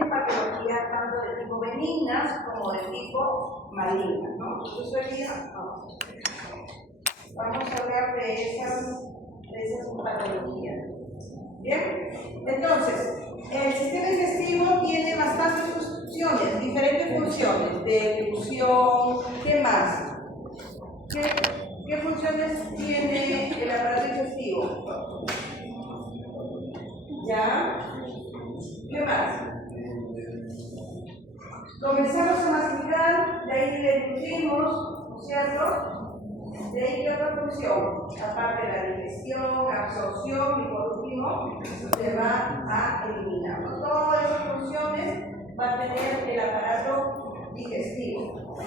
tienen patologías tanto de tipo benignas como de tipo malignas, ¿no? Entonces hoy día vamos a hablar de esas patologías. Bien, entonces, el sistema digestivo tiene bastantes funciones, diferentes funciones, de difusión. ¿Qué más? ¿Qué funciones tiene el aparato digestivo? ¿Ya? ¿Qué más? Comenzamos a masticar, de ahí le nutrimos, ¿no es cierto? De ahí qué otra función, aparte de la digestión, absorción y por último se va a eliminar. Todas esas funciones va a tener el aparato digestivo.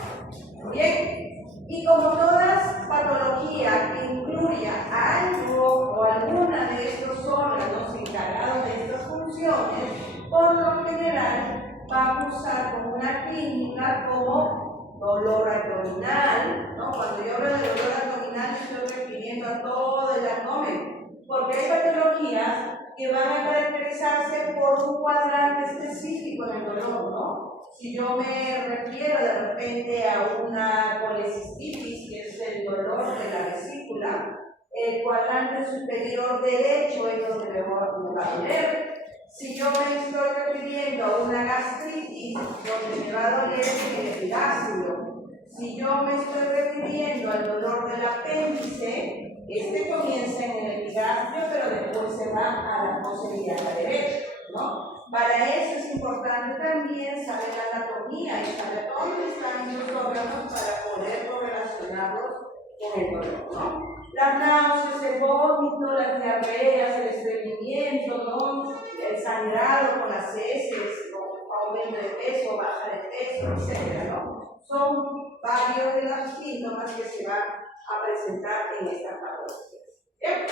Bien, y como todas patologías que incluya algo o alguna de estos órganos encargados de estas funciones, por lo general va a cursar como una clínica como dolor abdominal, ¿no? Cuando yo hablo de dolor abdominal estoy refiriendo a todo el abdomen, porque hay patologías que van a caracterizarse por un cuadrante específico en el dolor, ¿no? Si yo me refiero de repente a una colecistitis, que es el dolor de la vesícula, el cuadrante superior derecho es donde me va a doler. Si yo me estoy refiriendo a una gastritis, donde me va a doler el epigastrio. Si yo me estoy refiriendo al dolor del apéndice, este comienza en el epigastrio, pero después se va a la fosa ilíaca derecha, ¿no? Para eso es importante también saber la anatomía y saber dónde están esos órganos para poder correlacionarlos con el dolor, ¿no? Las náuseas, el vómito, las diarreas, el estreñimiento, ¿no? El sangrado con las heces, ¿no? Aumento de peso, baja de peso, etc., ¿no? Son varios de los síntomas que se van a presentar en esta patología. ¿Bien?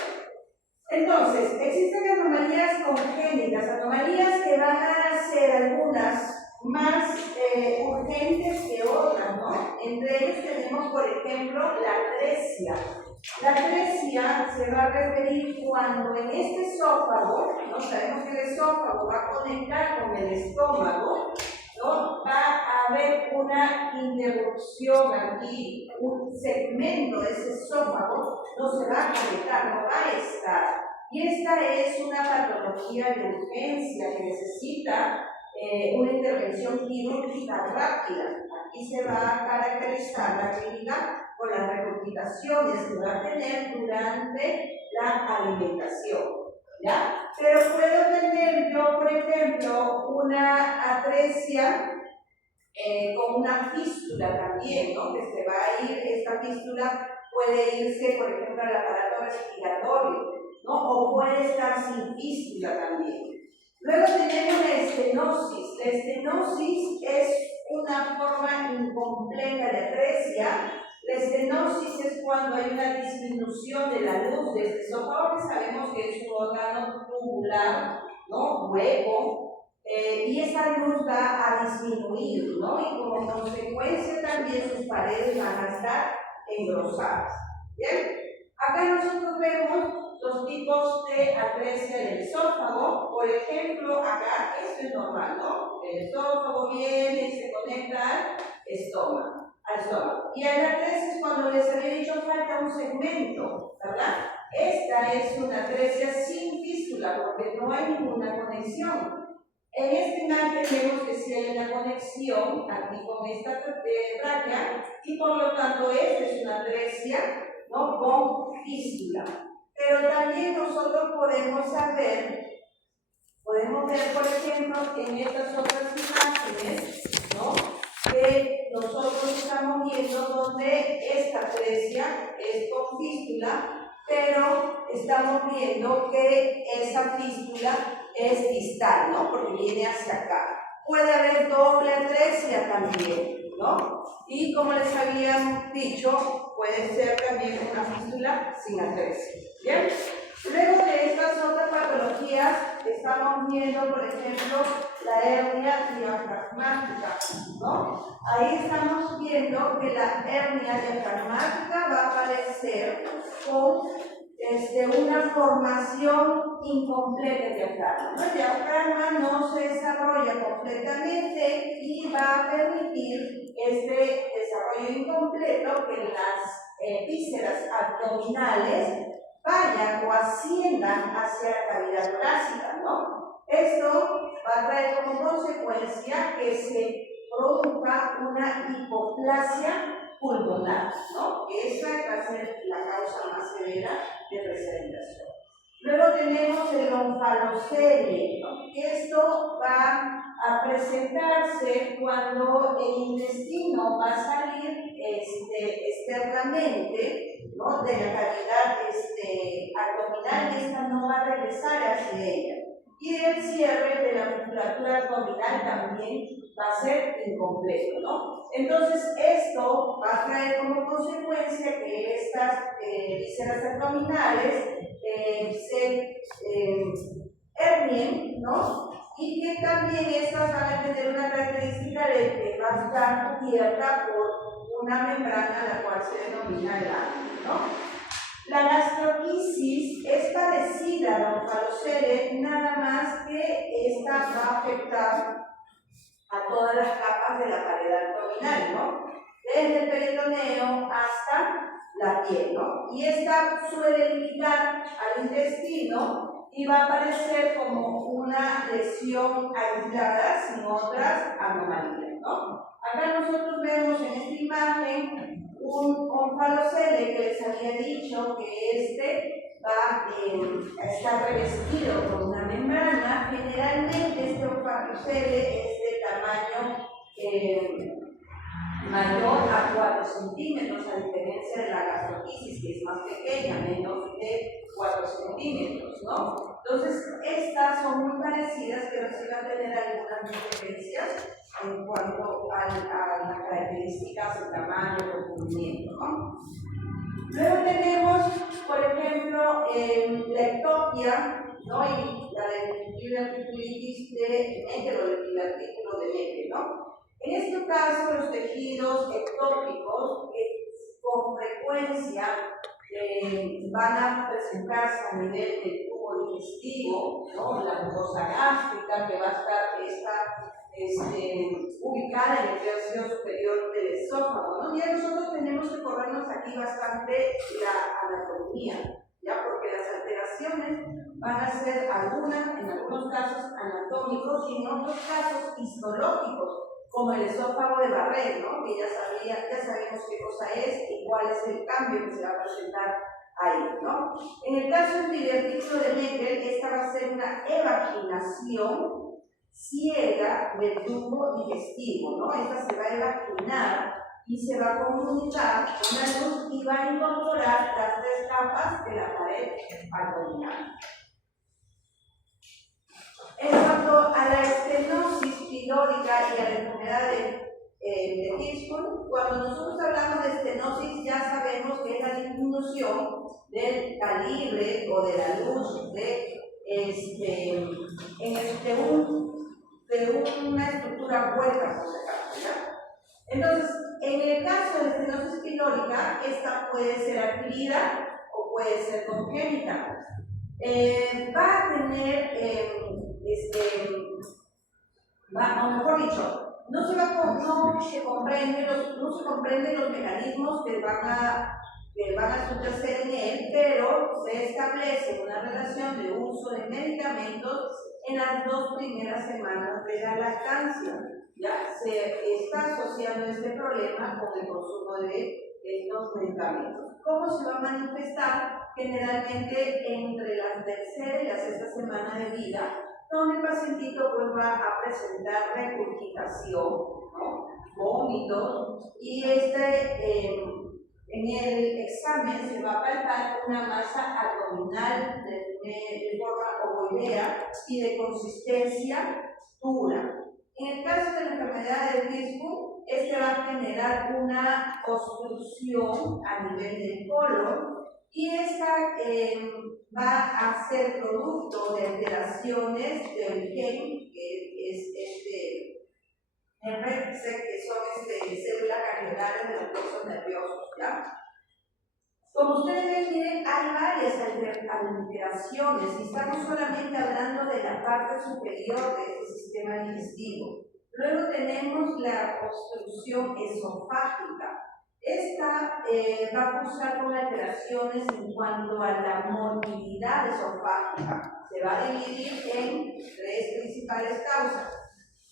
Entonces, existen anomalías congénitas, anomalías que van a ser algunas más urgentes que otras, ¿no? Entre ellos tenemos, por ejemplo, la atresia. La atresia se va a referir cuando en este esófago, ¿no? Sabemos que el esófago va a conectar con el estómago, ¿no? Va a haber una interrupción aquí, un segmento de ese esófago no se va a conectar, no va a estar. Y esta es una patología de urgencia que necesita una intervención quirúrgica rápida. Aquí se va a caracterizar la clínica por las recomplicaciones que va a tener durante la alimentación, ¿ya? Pero puedo tener yo, por ejemplo, una atresia con una fístula también, ¿no? Que se va a ir, esta fístula puede irse, por ejemplo, al aparato respiratorio, ¿no? O puede estar sin fístula también. Luego tenemos la estenosis. La estenosis es una forma incompleta de atresia. La estenosis es cuando hay una disminución de la luz de este esófago, que sabemos que es un órgano tubular, ¿no? Hueco, y esa luz va a disminuir, ¿no? Y como consecuencia también sus paredes van a estar engrosadas. ¿Bien? Acá nosotros vemos los tipos de atresia del esófago. Por ejemplo, acá esto es normal, ¿no? El esófago viene y se conecta al estómago. Y a la atresia es cuando les había dicho falta un segmento, ¿verdad? Esta es una atresia sin fístula porque no hay ninguna conexión. En esta imagen vemos que sí hay una conexión aquí con esta tráquea y por lo tanto esta es una atresia, ¿no? Con fístula. Pero también nosotros podemos ver, por ejemplo, en estas otras imágenes, ¿no? Que nosotros estamos viendo donde esta atresia es con fístula, pero estamos viendo que esa fístula es distal, ¿no? Porque viene hacia acá. Puede haber doble atresia también, ¿no? Y como les había dicho, puede ser también una fístula sin atresia. ¿Bien? Luego de estas otras patologías, estamos viendo, por ejemplo, la hernia diafragmática, ¿no? Ahí estamos viendo que la hernia diafragmática va a aparecer con una formación incompleta de diafragma. El diafragma no se desarrolla completamente y va a permitir este desarrollo incompleto que las vísceras abdominales vayan o asciendan hacia la cavidad torácica, ¿no? Esto va a traer como consecuencia que se produzca una hipoplasia pulmonar, ¿no? Que esa va a ser la causa más severa de resedimentación. Luego tenemos el onfalocele, ¿no? Esto va a presentarse cuando el intestino va a salir externamente, ¿no? De la cavidad abdominal, y esta no va a regresar hacia ella. Y el cierre de la musculatura abdominal también va a ser incompleto, ¿no? Entonces, esto va a traer como consecuencia que estas vísceras abdominales se hernien, ¿no? Y que también estas van a tener una característica de que va a estar cubierta por una membrana la cual se denomina el ano, ¿no? La gastroquisis es parecida a la onfalocele, nada más que esta va a afectar a todas las capas de la pared abdominal, ¿no? Desde el peritoneo hasta la piel, ¿no? Y esta suele limitar al intestino y va a aparecer como una lesión aislada sin otras anomalías, ¿no? Acá nosotros vemos en esta imagen un onfalocele que les había dicho que va a estar revestido con una membrana. Generalmente este onfalocele es de tamaño mayor a 4 centímetros, a diferencia de la gastroquisis, que es más pequeña, menos de 4 centímetros, ¿no? Entonces, estas son muy parecidas, pero sí van a tener algunas diferencias en cuanto a las características, el tamaño, el cubrimiento, ¿no? Luego tenemos, por ejemplo, la ectopia, ¿no? Y la diverticulitis de Meckel o el divertículo de Meckel, ¿no? En este caso, los tejidos ectópicos con frecuencia van a presentarse a nivel del tubo digestivo, ¿no? La mucosa gástrica que va a estar ubicada en el tercio superior del esófago, ¿no? Ya nosotros tenemos que corrernos aquí bastante la anatomía, ¿ya? Porque las alteraciones van a ser en algunos casos anatómicos y en otros casos histológicos, como el esófago de Barré, ¿no? Que ya sabemos qué cosa es y cuál es el cambio que se va a presentar ahí, ¿no? En el caso del divertículo de Meckel, esta va a ser una evaginación ciega del tubo digestivo, ¿no? Esta se va a evaginar y se va a comunicar con la luz y va a incorporar las 3 capas de la pared abdominal. En cuanto a la estenosis pilórica y a la enfermedad de Hirschsprung, cuando nosotros hablamos de estenosis ya sabemos que es la disminución del calibre o de la luz de una estructura hueca, por si acaso, ¿ya? Entonces, en el caso de la estenosis pilórica, esta puede ser adquirida o puede ser congénita. Va a tener, o mejor dicho, no se comprenden los mecanismos que van a suceder en él, pero se establece una relación de uso de medicamentos en las 2 primeras semanas de la lactancia. Ya se está asociando este problema con el consumo de estos medicamentos. ¿Cómo se va a manifestar? Generalmente entre la 3ª y la 6ª semana de vida, donde el pacientito pues va a presentar regurgitación, ¿no? Vómitos, y en el examen se va a palpar una masa abdominal de forma ovoidea y de consistencia dura. En el caso de la enfermedad de Hirschsprung, va a generar una obstrucción a nivel del colon y esta va a ser producto de alteraciones del gen, que es que son células ganglionares de los huesos nerviosos, ¿ya? Como ustedes ven, miren, hay varias alteraciones y estamos solamente hablando de la parte superior de este sistema digestivo. digestivo. Luego tenemos la obstrucción esofágica. Esta va a causar con alteraciones en cuanto a la motilidad esofágica. Se va a dividir en tres principales causas.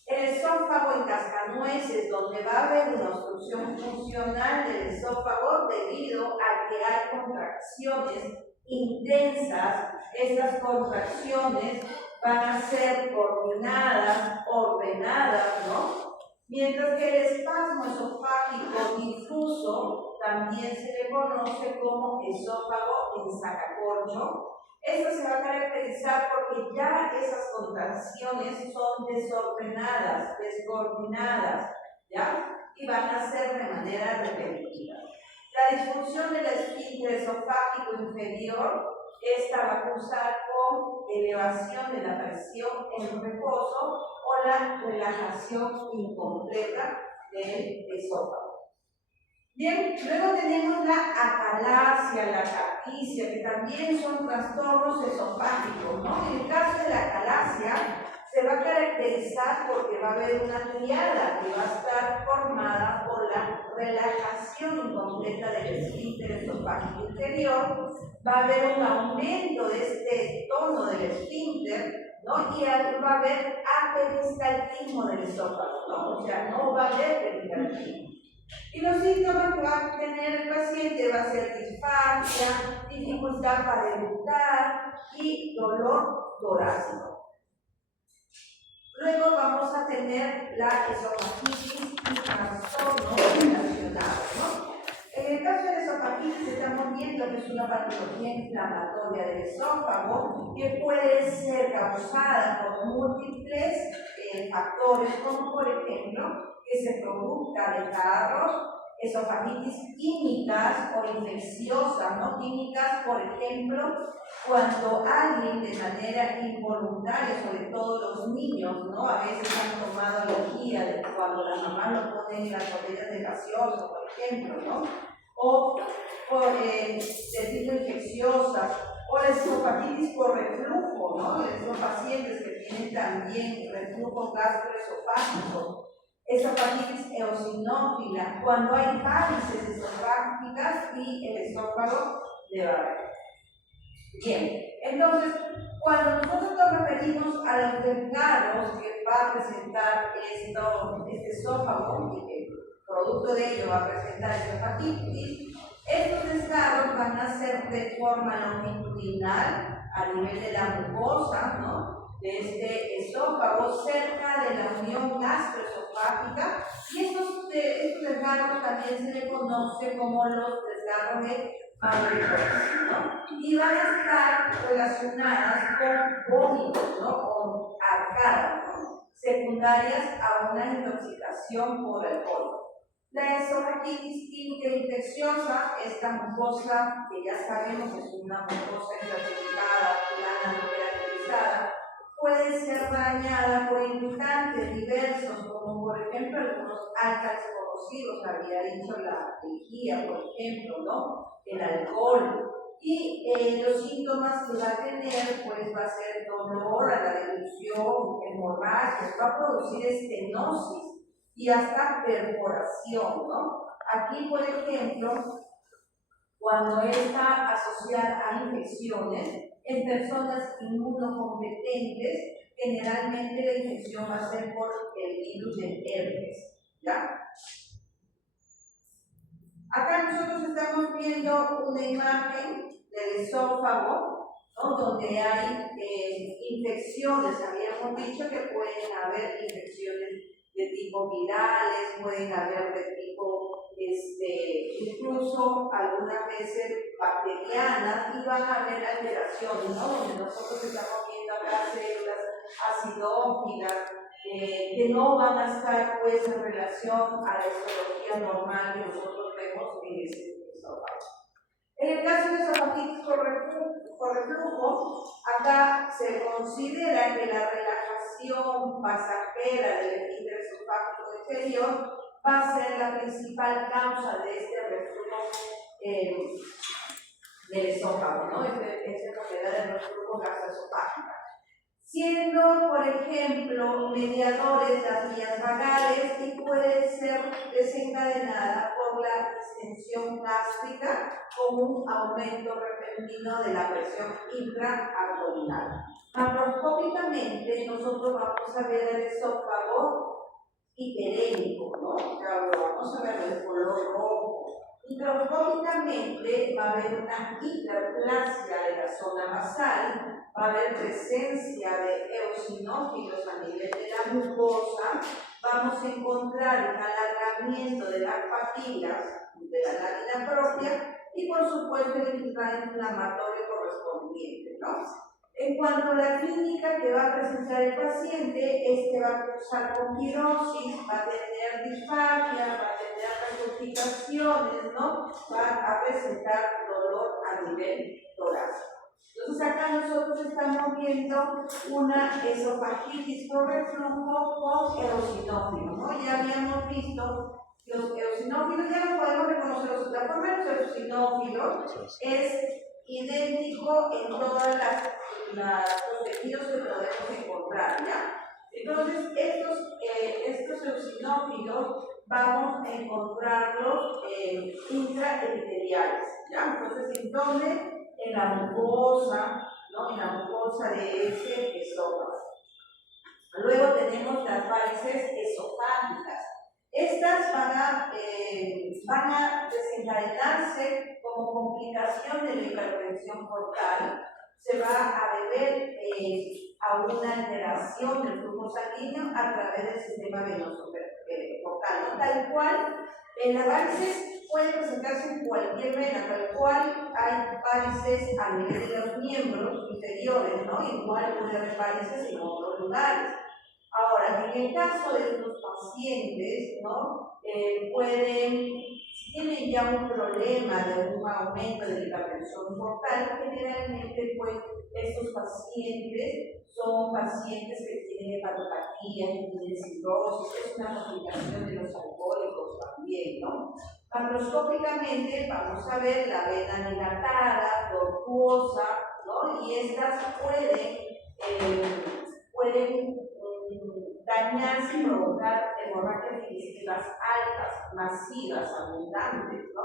El esófago en cascanueces, donde va a haber una obstrucción funcional del esófago debido a que hay contracciones intensas. Estas contracciones van a ser coordinadas, ordenadas, ¿no? Mientras que el espasmo esofágico difuso también se le conoce como esófago en sacacorcho. Esto se va a caracterizar porque ya esas contracciones son desordenadas, descoordinadas, ¿ya? Y van a ser de manera repetitiva. La disfunción del esfínter esofágico inferior, esta va a causar con elevación de la presión en reposo o la relajación incompleta del esófago. Bien, luego tenemos la acalasia, la capicia, que también son trastornos esofágicos, ¿no? En el caso de la acalasia, se va a caracterizar porque va a haber una triada que va a estar formada por la relajación incompleta del esfínter esofágico inferior, va a haber un aumento de este tono del esfínter, ¿no? Y va a haber aperistaltismo del esófago, ¿no? O sea, no va a haber peristaltismo. Y los síntomas que va a tener el paciente va a ser disfagia, dificultad para eructar y dolor torácico. Luego vamos a tener la esofagitis y trastornos relacionados, ¿no? En el caso de la esofagitis estamos viendo que es una patología inflamatoria del esófago que puede ser causada por múltiples factores, como por ejemplo que se produzca de catarros, esofagitis químicas o infecciosas, ¿no? Químicas, por ejemplo, cuando alguien de manera involuntaria, sobre todo los niños, ¿no? A veces han tomado lejía cuando las mamás lo ponen en las botellas de gaseosa, por ejemplo, ¿no? O por de tipo infecciosas, o la esofagitis por reflujo, ¿no? Estos pacientes que tienen también reflujo gastroesofágico. Esofagitis eosinófila, cuando hay varices esofágicas y el esófago de Barrett. Bien, entonces, cuando nosotros nos referimos a los desgarros que va a presentar este esófago y que producto de ello va a presentar esofagitis, estos desgarros van a ser de forma longitudinal a nivel de la mucosa, ¿no? De este esófago cerca de la unión gastroesofágica, y estos desgarros también se le conoce como los desgarros de Mann-Whitney, ¿no? Y van a estar relacionadas con vómitos, ¿no? Con arcadas, ¿no? Secundarias a una intoxicación por alcohol. La esofagitis química infecciosa, esta mucosa que ya sabemos que es una mucosa estratificada, plana, no caracterizada, puede ser dañada por irritantes diversos, como por ejemplo algunos álcalis corrosivos, había dicho la lejía, por ejemplo, ¿no? El alcohol. Y los síntomas que va a tener, pues va a ser dolor a la delusión, hemorragias, va a producir estenosis y hasta perforación, ¿no? Aquí, por ejemplo, cuando está asociada a infecciones, en personas inmunocompetentes, generalmente la infección va a ser por el virus del herpes, ¿ya? Acá nosotros estamos viendo una imagen del esófago, ¿no? Donde hay infecciones, habíamos dicho que pueden haber infecciones de tipo virales, pueden haber de tipo, incluso algunas veces bacterianas, y van a haber alteraciones, ¿no? Donde nosotros estamos viendo acá células acidófilas, que no van a estar pues en relación a la histología normal que nosotros vemos en ese esófago. En el caso de esofagitis por reflujo, acá se considera que la relajación pasajera del esfínter esofágico inferior va a ser la principal causa de este reflujo del esófago, ¿no? Esta enfermedad del reflujo gastroesofágico. siendo, por ejemplo, mediadores las vías vagales y puede ser desencadenada por la distensión gástrica con un aumento repentino de la presión intraabdominal. Macroscópicamente, nosotros vamos a ver el esófago hiperémico, ¿no? Vamos a ver el color rojo. Microscópicamente va a haber una hiperplasia de la zona basal, va a haber presencia de eosinófilos a nivel de la mucosa, vamos a encontrar un alargamiento de las papilas de la lámina propia y por supuesto el intrainflamatorio correspondiente, ¿no? En cuanto a la clínica que va a presentar el paciente, va a cursar con pirosis, va a tener disfagia, va a tener regurgitaciones, ¿no? Va a presentar dolor a nivel torácico. Entonces acá nosotros estamos viendo una esofagitis por reflujo con eosinófilos, ¿no? Ya habíamos visto los eosinófilos, ya no podemos reconocer la forma de los eosinófilos es idéntico en todas los tejidos que podemos encontrar, ¿ya? Entonces, estos eosinófilos vamos a encontrarlos intraepiteliales, ¿ya? Entonces, ¿en dónde? En la mucosa, ¿no? En la mucosa de ese esófago. Luego tenemos las varices esofágicas. Estas van a desencadenarse como complicación de la hipertensión portal. Se va a deber a una alteración del flujo sanguíneo a través del sistema venoso portal, ¿no? Tal cual, las varices pueden presentarse en cualquier vena, tal cual hay varices a nivel de los miembros inferiores, ¿no? Igual puede haber varices en otros lugares. Ahora, en el caso de estos pacientes, ¿no? Si tienen ya un problema de un aumento de la hipertensión portal, generalmente, pues, estos pacientes son pacientes que tienen hepatopatía, que tienen cirrosis, es una complicación de los alcohólicos también, ¿no? Macroscópicamente vamos a ver la vena dilatada, tortuosa, ¿no? Y estas pueden dañarse y provocar hemorragias digestivas altas, masivas, abundantes, ¿no?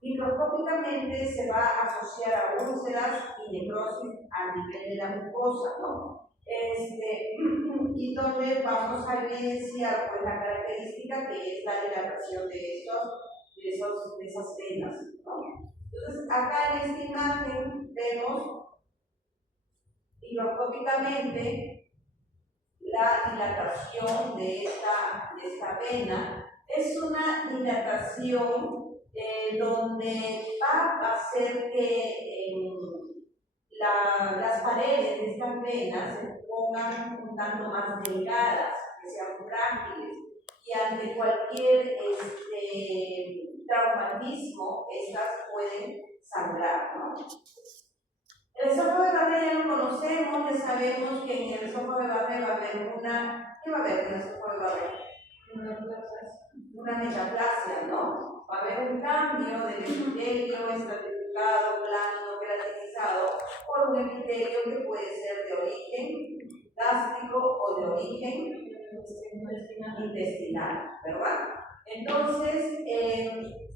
Microscópicamente se va a asociar a úlceras y necrosis a nivel de la mucosa, ¿no? Y donde vamos a evidenciar pues, la característica que es la dilatación de esas venas, ¿no? Entonces, acá en esta imagen vemos microscópicamente la dilatación de esta vena. Es una dilatación donde va a hacer que las paredes de estas venas se pongan un tanto más delgadas, que sean frágiles, y ante cualquier traumatismo, estas pueden sangrar, ¿no? El esófago de Barré ya lo conocemos, ya sabemos que en el esófago de Barré va a haber ¿qué va a haber en el esófago de Barré? Una metaplasia, ¿no? Va a haber un cambio del epitelio estratificado, plano, queratinizado, por un epitelio que puede ser de origen gástrico o de origen intestinal, ¿verdad? Entonces,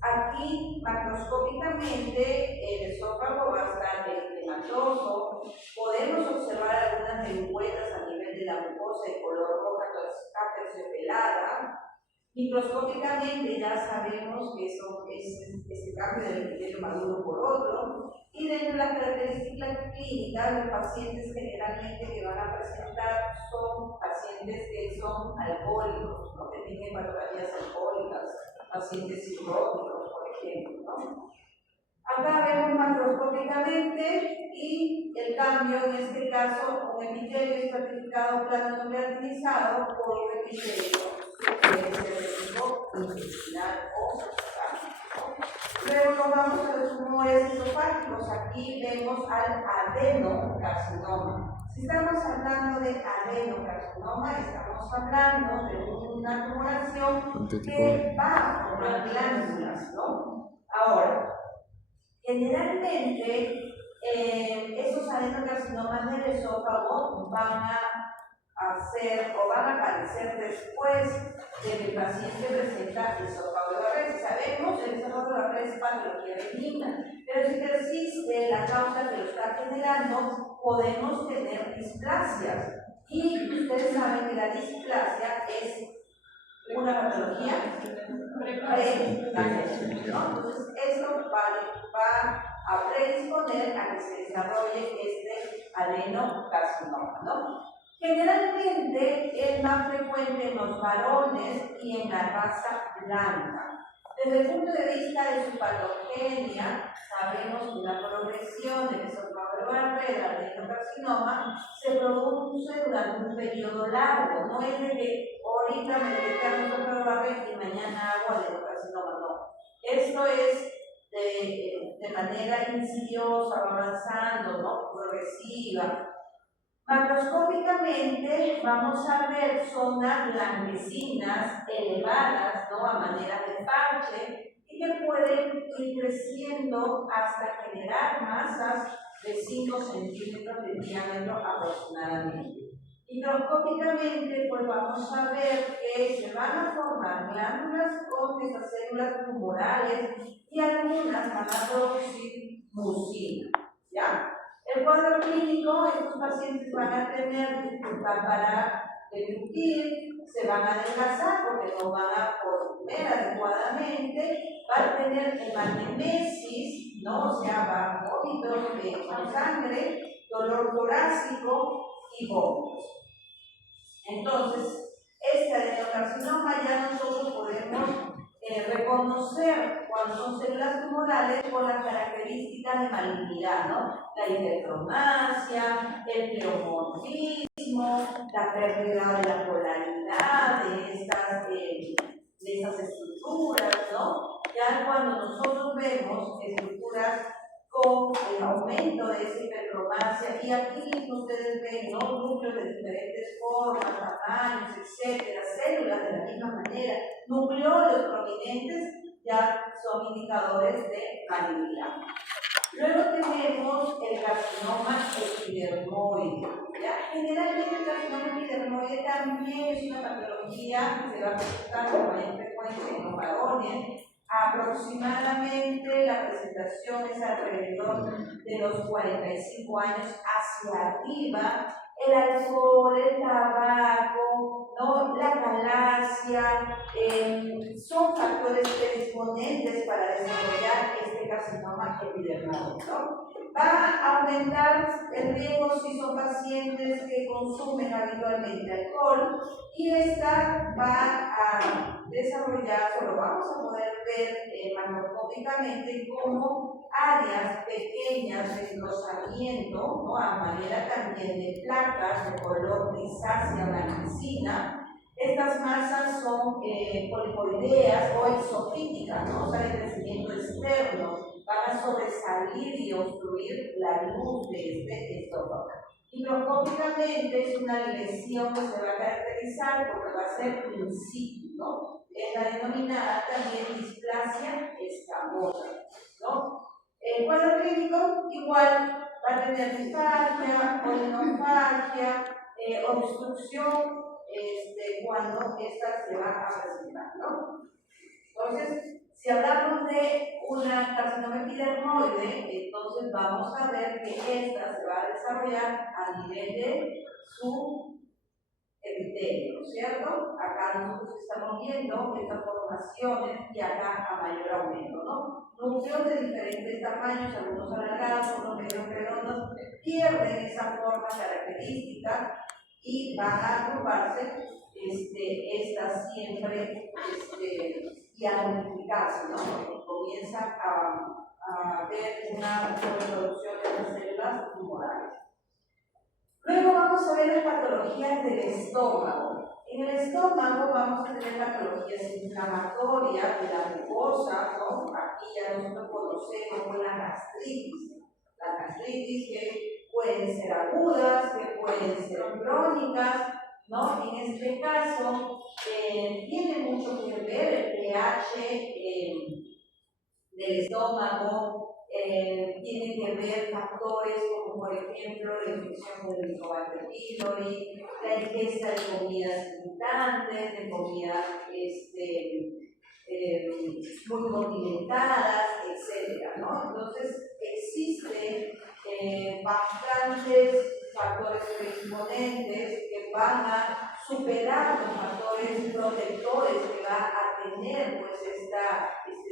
aquí macroscópicamente el esófago va a estar edematoso. Podemos observar algunas lenguetas a nivel de la mucosa de color roja aterciopelada. Microscópicamente ya sabemos que eso es este cambio del epitelio maduro por otro. Y dentro de las características clínicas, los pacientes generalmente que van a presentar son pacientes que son alcohólicos, ¿no? Que tienen patologías alcohólicas, pacientes cirróticos, por ejemplo, ¿no? Acá vemos macroscópicamente y el cambio, en este caso, un epitelio estratificado plano no queratinizado por un epitelio que puede ser de tipo intestinal o gástrico. Luego nos vamos a los tumores esofágicos. Aquí vemos al adenocarcinoma. Si estamos hablando de adenocarcinoma, estamos hablando de una tumoración que va a formar glándulas, ¿no? Ahora, generalmente, esos adenocarcinomas del esófago van a hacer o van a aparecer después de que el paciente presenta esófago de Barré. Si sabemos, el esófago de Barré es patología benigna, pero si persiste la causa que lo está generando, podemos tener displasias. Y ustedes saben que la displasia es una patología precancerosa, ¿no? Entonces, esto va a predisponer a que se desarrolle este adenocarcinoma, ¿no? Generalmente es más frecuente en los varones y en la raza blanca. Desde el punto de vista de su patogenia, sabemos que la progresión del esófago de Barré, del adenocarcinoma, se produce durante un periodo largo. No es de que ahorita me detectaron esófago de Barré y mañana hago adenocarcinoma, no. Esto es de manera insidiosa, avanzando, ¿no? Progresiva. Macroscópicamente vamos a ver zonas blanquecinas elevadas, ¿no? A manera de parche y que pueden ir creciendo hasta generar masas de 5 centímetros de diámetro aproximadamente. Microscópicamente, pues vamos a ver que se van a formar glándulas con estas células tumorales y algunas van a producir mucina, ¿ya? El cuadro clínico, estos pacientes van a tener dificultad para deglutir, se van a adelgazar porque no van a comer adecuadamente, va a tener hematemesis, ¿no? O sea, va a vómitos con sangre, dolor torácico y vómitos. Entonces, este adenocarcinoma ya nosotros podemos reconocer cuando son células tumorales por las características de malignidad, ¿no? La hipertromasia, el pleomorfismo, la pérdida de la polaridad de estas estructuras, ¿no? Ya cuando nosotros vemos estructuras con el aumento de esa hipertromasia, y aquí ustedes ven, ¿no? Núcleos de diferentes formas, tamaños, etcétera, células de la misma manera, nucleolos prominentes, ya son indicadores de malignidad. Luego tenemos el carcinoma epidermoide. ¿Ya? Generalmente el carcinoma epidermoide también es una patología que se va a presentar con mayor frecuencia en los varones. Aproximadamente la presentación es alrededor de los 45 años hacia arriba. El alcohol, el tabaco, ¿no? La galaxia, son factores predisponentes para desarrollar este carcinoma epidermoide, ¿no? Va a aumentar el riesgo si son pacientes que consumen habitualmente alcohol, y esta va a desarrollarse, o lo vamos a poder ver macroscópicamente como áreas pequeñas de engrosamiento, ¿no? A manera también de placas de color grisácea blanquecina. Estas masas son polipoideas o exofíticas, ¿no? O sea, de crecimiento externo, van a sobresalir y obstruir la luz de este estómago. Microscópicamente es una lesión que se va a caracterizar porque va a ser in situ, ¿no? Es la denominada también displasia escamosa, ¿no? El cuadro clínico igual va a tener disfagia, polinofagia, obstrucción, cuando esta se va a presentar, ¿no? Entonces, si hablamos de una carcinoma epidermoide, entonces vamos a ver que esta se va a desarrollar a nivel de su epitelio, ¿cierto? Acá nosotros estamos viendo estas formaciones y acá a mayor aumento, ¿no? Núcleos de diferentes tamaños, algunos alargados, otros medio redondos, pierden esa forma característica y van a agruparse estas siempre y a multiplicarse, ¿no? Comienzan a ver una reproducción de las células tumorales. Luego vamos a ver las patologías del estómago. En el estómago vamos a tener patologías inflamatorias de la mucosa, ¿no? Aquí ya nosotros conocemos la gastritis. La gastritis que pueden ser agudas, que pueden ser crónicas, ¿no? En este caso, tiene mucho que ver el pH del estómago, tiene que ver factores como por ejemplo la infección del Helicobacter pylori, la ingesta de comidas irritantes, de comidas muy condimentadas, etcétera, ¿no? Entonces existen bastantes factores predisponentes que van a superar los factores protectores que va a tener pues este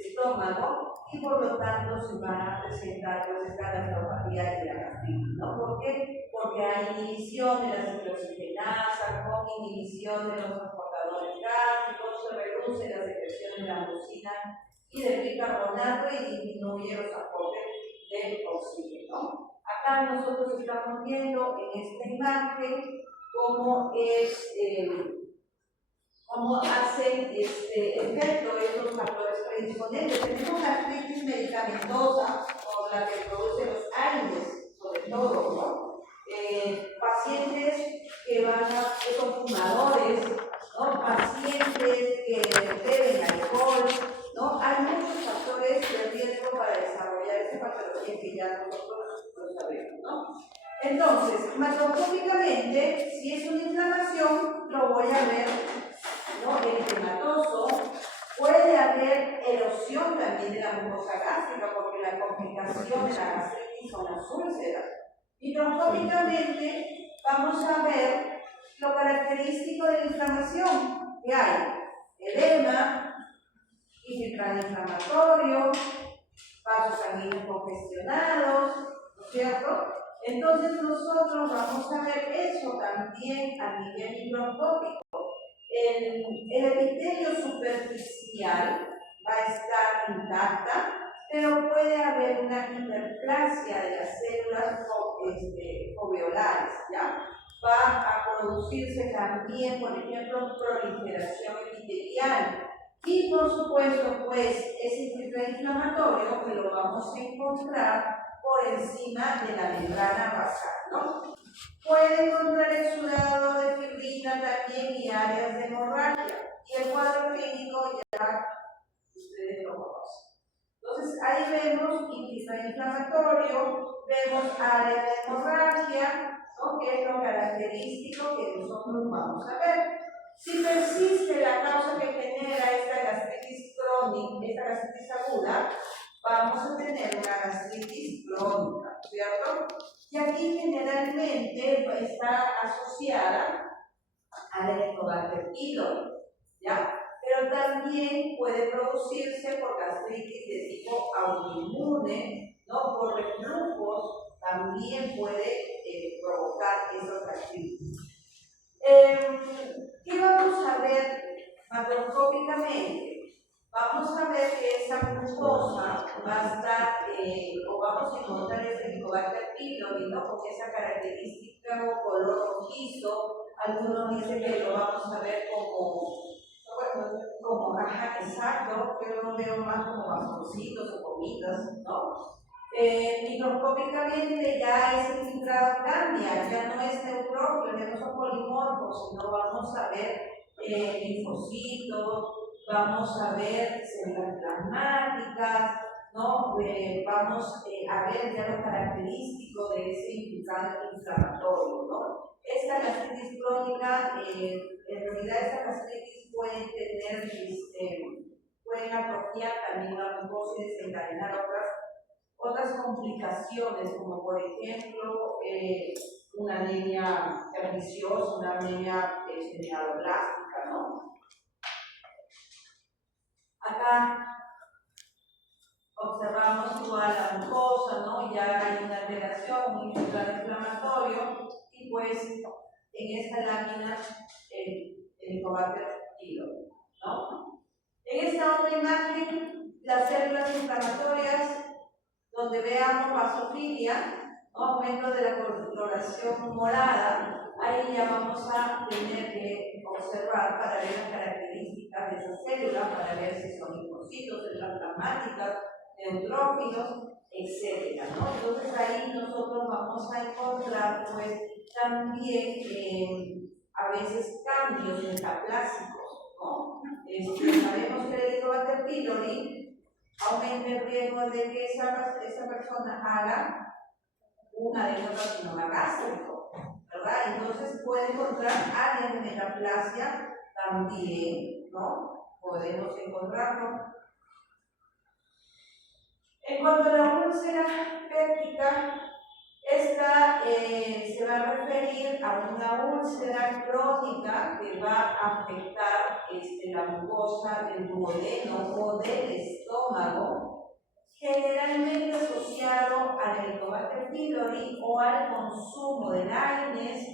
estómago, y por lo tanto se van a presentar pues esta gastropatía y la gastritis, ¿no? ¿Por qué? Porque hay inhibición de la ciclooxigenasa, con inhibición de los transportadores gástricos, se reduce la secreción de la mucina y del bicarbonato y disminuye los aportes del oxígeno. Acá nosotros estamos viendo en esta imagen cómo hacen efecto estos factores predisponentes. Tenemos gastritis medicamentosa, o la que produce los AINES, sobre todo, ¿no? Pacientes que son fumadores, ¿no? Pacientes que beben alcohol, ¿no? Hay muchos factores de riesgo para desarrollar esta patología que ya nosotros lo sabemos, ¿no? Entonces, macroscópicamente, si es una inflamación, lo voy a ver, ¿no? Eritematoso. Puede haber erosión también de la mucosa gástrica, porque la complicación de la gastritis son las úlceras. Microscópicamente vamos a ver lo característico de la inflamación, que hay edema, infiltrado inflamatorio, vasos sanguíneos congestionados, ¿no es cierto? Entonces nosotros vamos a ver eso también a nivel microscópico. El epitelio superficial va a estar intacta, pero puede haber una hiperplasia de las células foveolares, ¿ya? Va a producirse también, por ejemplo, proliferación epitelial. Y por supuesto, pues, ese filtro inflamatorio que lo vamos a encontrar por encima de la membrana basal, ¿no? Puede encontrar exudado de fibrina también y áreas de hemorragia. Y el cuadro clínico ya ustedes lo conocen. Entonces ahí vemos infiltrado inflamatorio, vemos áreas de hemorragia, ¿no? Que es lo característico que nosotros vamos a ver. Si persiste la causa que genera esta gastritis crónica, esta gastritis aguda, vamos a tener una gastritis crónica, ¿cierto? Y aquí generalmente está asociada al Helicobacter pylori, ¿ya? Pero también puede producirse por gastritis de tipo autoinmune, ¿no? Por reflujos también puede provocar esos gastritis. ¿Qué vamos a ver macroscópicamente? Vamos a ver que esa mucosa va a estar, o vamos a encontrar ese Helicobacter pylori, ¿no? Con esa característica o color rojizo. Algunos dicen que lo vamos a ver como ajá, exacto, pero lo veo más como bastoncitos o gomitas, ¿no? Microscópicamente ya ese filtrado cambia, ya no es neutrófilo, ya no son polimorfos, sino vamos a ver linfocitos, vamos a ver células plasmáticas, ¿no? Vamos a ver ya lo característico de ese infiltrado inflamatorio, ¿no? Esta gastritis crónica, en realidad esta gastritis puede tener, pueden atrofiar también la mucosa y desencadenar otras complicaciones, como por ejemplo una anemia perniciosa, una anemia megaloblastica, ¿no? Acá observamos igual la mucosa, ¿no? Ya hay una alteración, un infiltrado inflamatorio, y pues en esta lámina el Helicobacter pylori, ¿no? En esta otra imagen, las células inflamatorias, donde veamos basofilia, ¿no? Aumento de la coloración morada, ahí ya vamos a tener que observar para ver las características de esas células, para ver si son linfocitos, células plasmáticas, neutrófilos, etcétera, ¿no? Entonces ahí nosotros vamos a encontrar pues también a veces cambios metaplásicos, ¿no? Sabemos que el Helicobacter pylori aumenta el riesgo de que esa persona haga una de esas carcinomas, ¿verdad? Entonces puede encontrar áreas de metaplasia también, ¿no? Podemos encontrarlo. En cuanto a la úlcera péptica, esta se va a referir a una úlcera crónica que va a afectar la mucosa del duodeno o del estómago, generalmente asociado al Helicobacter pylori o al consumo de láines,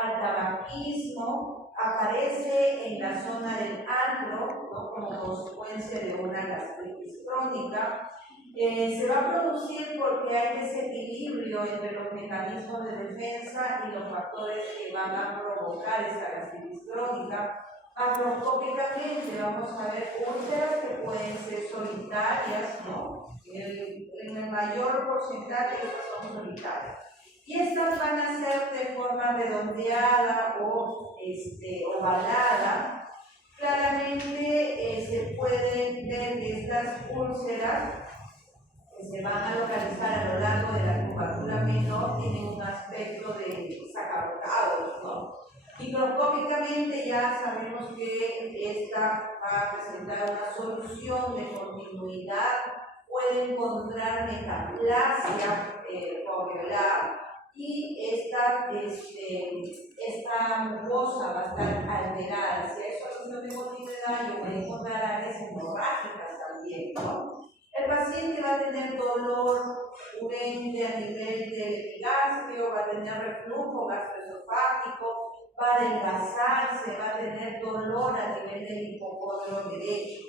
al tabaquismo, aparece en la zona del antro, ¿no? Como consecuencia de una gastritis crónica. Se va a producir porque hay desequilibrio entre los mecanismos de defensa y los factores que van a provocar esta gastritis crónica. Macroscópicamente vamos a ver úlceras que pueden ser solitarias, ¿no? En el mayor porcentaje estas son solitarias. Y estas van a ser de forma redondeada o ovalada. Claramente se pueden ver que estas úlceras que se van a localizar a lo largo de la curvatura menor tienen un aspecto de sacabotados, ¿no? Microscópicamente ya sabemos que esta va a presentar una solución de continuidad, puede encontrar metaplasia foveolar y esta mucosa va a estar alterada. Si a eso no tengo ni idea, yo voy a encontrar áreas hemorrágicas también, ¿no? El paciente va a tener dolor urente a nivel del epigastrio, va a tener reflujo gastroesofágico, va a adelgazarse, va a tener dolor a nivel del hipocondrio derecho.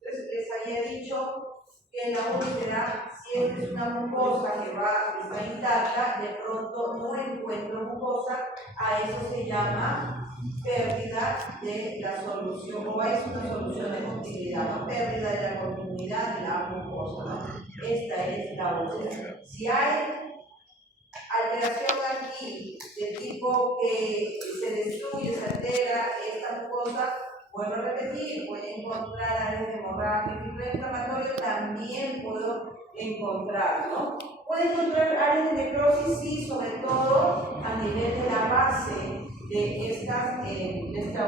Entonces, les había dicho que la úlcera, si esta es una mucosa que está intacta, de pronto no encuentro mucosa, a eso se llama pérdida de la solución, o es una solución de continuidad, ¿no? Pérdida de la continuidad de la mucosa, ¿no? Esta es la úlcera. Si hay alteración aquí de tipo que se destruye, se altera esta mucosa, vuelvo a repetir, puedo encontrar áreas de hemorragia y inflamatorio, también puedo encontrar, ¿no? Puedo encontrar áreas de necrosis, sí, sobre todo a nivel de la base de esta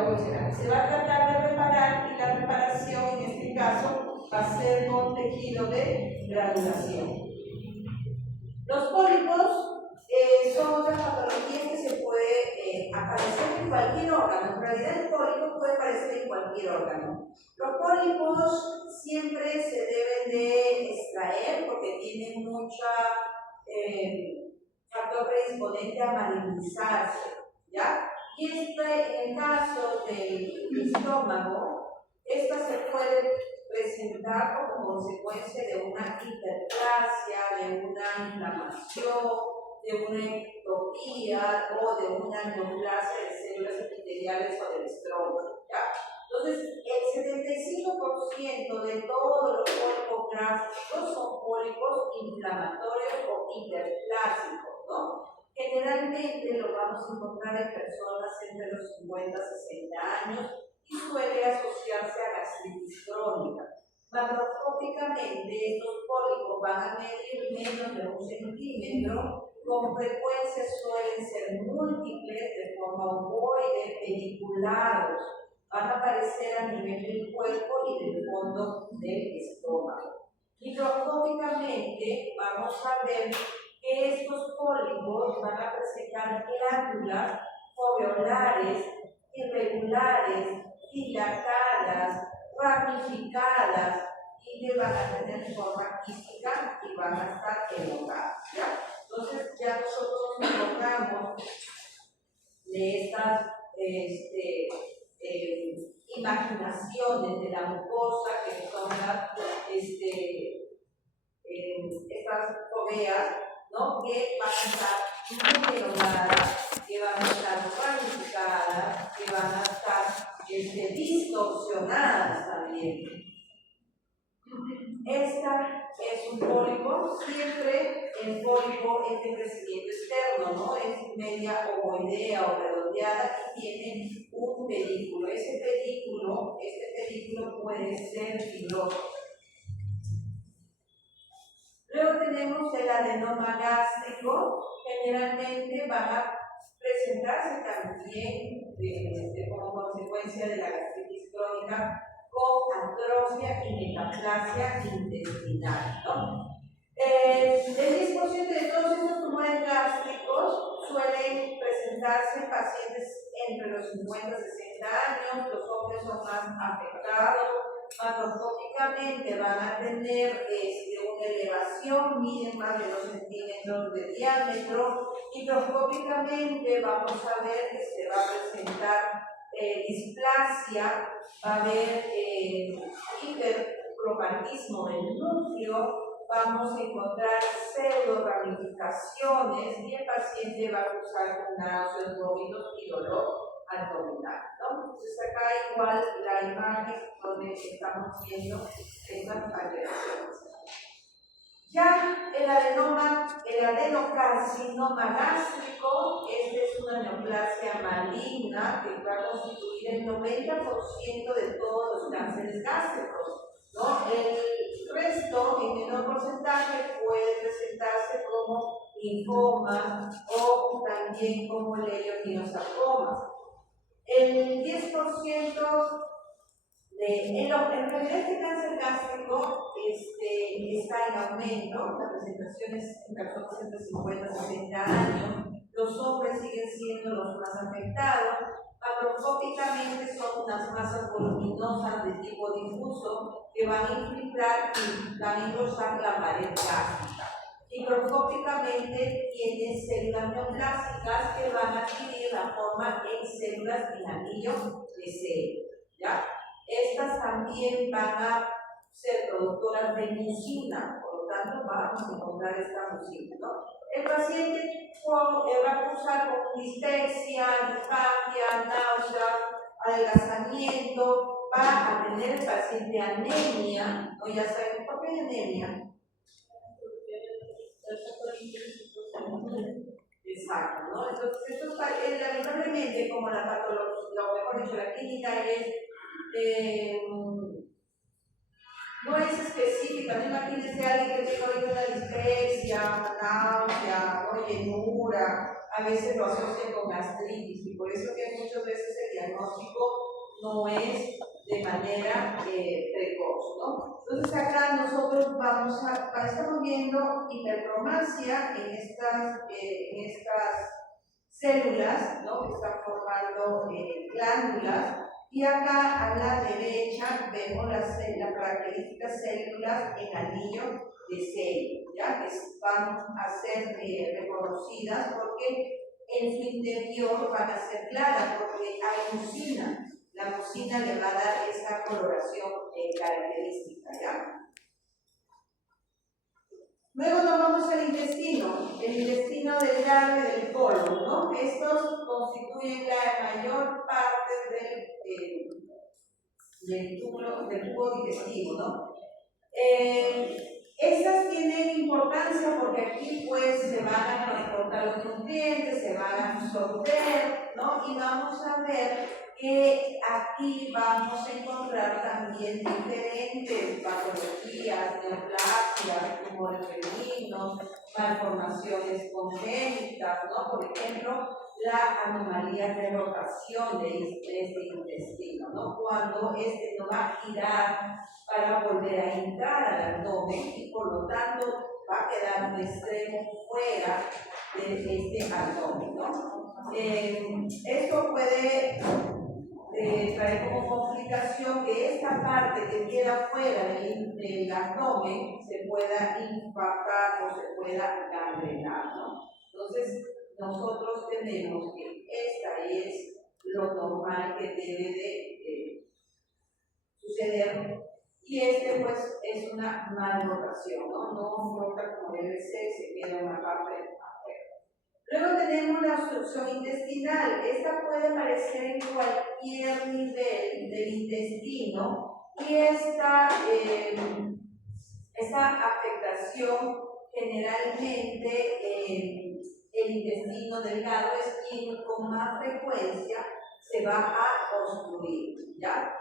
úlcera. Se va a tratar de reparar y la reparación en este caso va a ser con tejido de granulación. Los pólipos son otras patologías que se puede aparecer en cualquier órgano. En realidad el pólipo puede aparecer en cualquier órgano. Los pólipos siempre se deben de extraer porque tienen mucha factor predisponente a malignizarse, ¿ya? Y en el caso del estómago, esta se puede presentar como consecuencia de una hiperplasia, de una inflamación, de una ectopía o de una neoplasia de células epiteliales o del estrógeno, ¿ya? Entonces, el 75% de todos los pólipos gástricos son pólipos inflamatorios o hiperplásicos, ¿no? Generalmente lo vamos a encontrar en personas entre los 50 y 60 años y suele asociarse a gastritis crónica. Macroscópicamente, estos pólipos van a medir menos de 1 centímetro, con frecuencia suelen ser múltiples, de forma ovoide, peliculados, van a aparecer a nivel del cuerpo y del fondo del estómago. Microscópicamente vamos a ver que estos pólipos van a presentar glándulas foveolares irregulares, dilatadas, ramificadas y que van a tener forma quística y van a estar elocadas, ¿ya? Entonces ya nosotros nos encontramos de estas imaginaciones de la mucosa que son estas foveas, ¿no? Que van a estar muy elocadas, que van a estar ramificadas, que van a estar distorsionadas también. Esta es un pólipo, siempre el pólipo es de crecimiento externo, ¿no? Es media ovoidea o redondeada y tiene un pedículo. Este pedículo puede ser fibroso. Luego tenemos el adenoma gástrico, generalmente van a presentarse también como consecuencia de la gastritis crónica con atrofia y metaplasia intestinal, ¿no? El 10% de todos estos tumores gástricos suelen presentarse en pacientes entre los 50 y 60 años, los hombres son más afectados, macroscópicamente van a tener una elevación, miden más de 2 centímetros de diámetro, microscópicamente vamos a ver que se va a presentar displasia, va a haber hipercromatismo del núcleo, vamos a encontrar pseudo ramificaciones y el paciente va a cursar con náuseas, vómitos y dolor abdominal, ¿no? Entonces acá igual la imagen donde estamos viendo estas alteraciones. Ya el adenocarcinoma gástrico, esta es una neoplasia maligna que va a constituir el 90% de todos los cánceres gástricos, ¿no? El resto, en menor porcentaje, puede presentarse como linfoma o también como leiomyosarcoma. El 10% en realidad este cáncer gástrico está en aumento, la presentación es en personas entre 50 y 60 años, los hombres siguen siendo los más afectados, macroscópicamente son unas masas voluminosas de tipo difuso que van a infiltrar y van a engrosar la pared gástrica. Microscópicamente tiene células neoplásicas que van a adquirir la forma en células en anillo de celo, ¿ya? Estas también van a ser productoras de mucina, por lo tanto vamos a encontrar esta mucina, ¿no? El paciente va a cursar con dispepsia, disfagia, náusea, adelgazamiento, va a tener el paciente anemia, ¿no? Ya saben por qué hay anemia. Exacto, ¿no? Entonces, esto lamentablemente, como la patología, o mejor dicho, la clínica no es específica, no imagínense a alguien que tenga ahorita una dispepsia, una náusea, ¿no? Llenura, a veces lo asocian con gastritis y por eso que muchas veces el diagnóstico no es de manera precoz, ¿no? Entonces acá nosotros estamos viendo hipercromasia en estas células, ¿no? Que están formando glándulas. Y acá a la derecha vemos las características células en anillo de celo, ¿ya? Que van a ser reconocidas porque en su interior van a ser claras, porque hay mucina. La mucina le va a dar esa coloración característica, ¿ya? Luego nos vamos al intestino, el intestino delgado y del colon, ¿no? Estos constituyen la mayor parte del tubo digestivo, ¿no? Estas tienen importancia porque aquí pues se van a transportar los nutrientes, se van a absorber, ¿no? Y vamos a ver que aquí vamos a encontrar también diferentes patologías, neoplasias, tumores benignos, malformaciones congénitas, ¿no? Por ejemplo, la anomalía de rotación de este intestino, ¿no? Cuando este no va a girar para volver a entrar al abdomen y por lo tanto va a quedar un extremo fuera de este abdomen, ¿no? Esto puede traer como complicación que esta parte que queda fuera del abdomen se pueda impactar o se pueda gangrenar, ¿no? Entonces, nosotros tenemos que esta es lo normal que debe de suceder y pues es una malrotación, ¿no? No rota como debe ser, se queda en la parte afuera. Luego tenemos la obstrucción intestinal. Esta puede aparecer en cualquier nivel del intestino y esta afectación generalmente el intestino delgado es quien con más frecuencia se va a obstruir, ¿ya?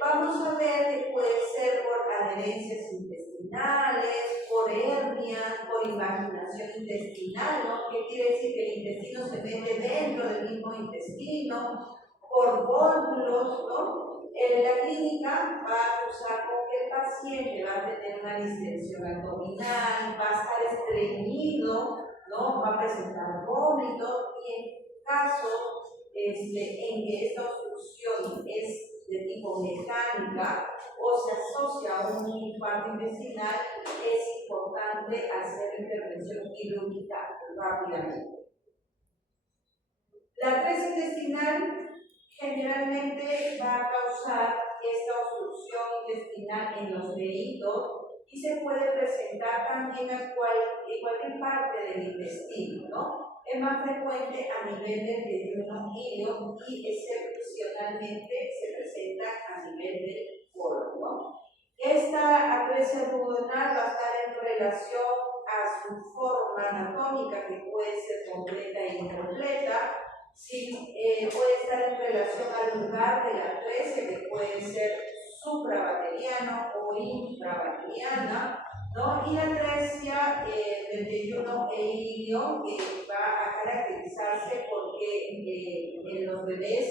Vamos a ver que puede ser por adherencias intestinales, por por hernias, por invaginación intestinal, ¿no? ¿Qué quiere decir? Que el intestino se mete dentro del mismo intestino, por vólvulos, ¿no? En la clínica va a acusar con que el paciente va a tener una distensión abdominal, va a estar estreñido, ¿no? Va a presentar vómito y en caso en que esta obstrucción es de tipo mecánica o se asocia a un infarto intestinal, es importante hacer intervención quirúrgica rápidamente. La atresia intestinal generalmente va a causar esta obstrucción intestinal en los deditos y se puede presentar también en cualquier parte del intestino, ¿no? Es más frecuente a nivel del yeyuno ilio y excepcionalmente se presenta a nivel del colon, ¿no? Esta atresia duodenal va a estar en relación a su forma anatómica, que puede ser completa e incompleta. Sí, puede estar en relación al lugar de la atresia, que puede ser suprabacteriano o infrabacteriana, ¿no? Y la atresia del yeyuno e ilio, que va a caracterizarse porque en los bebés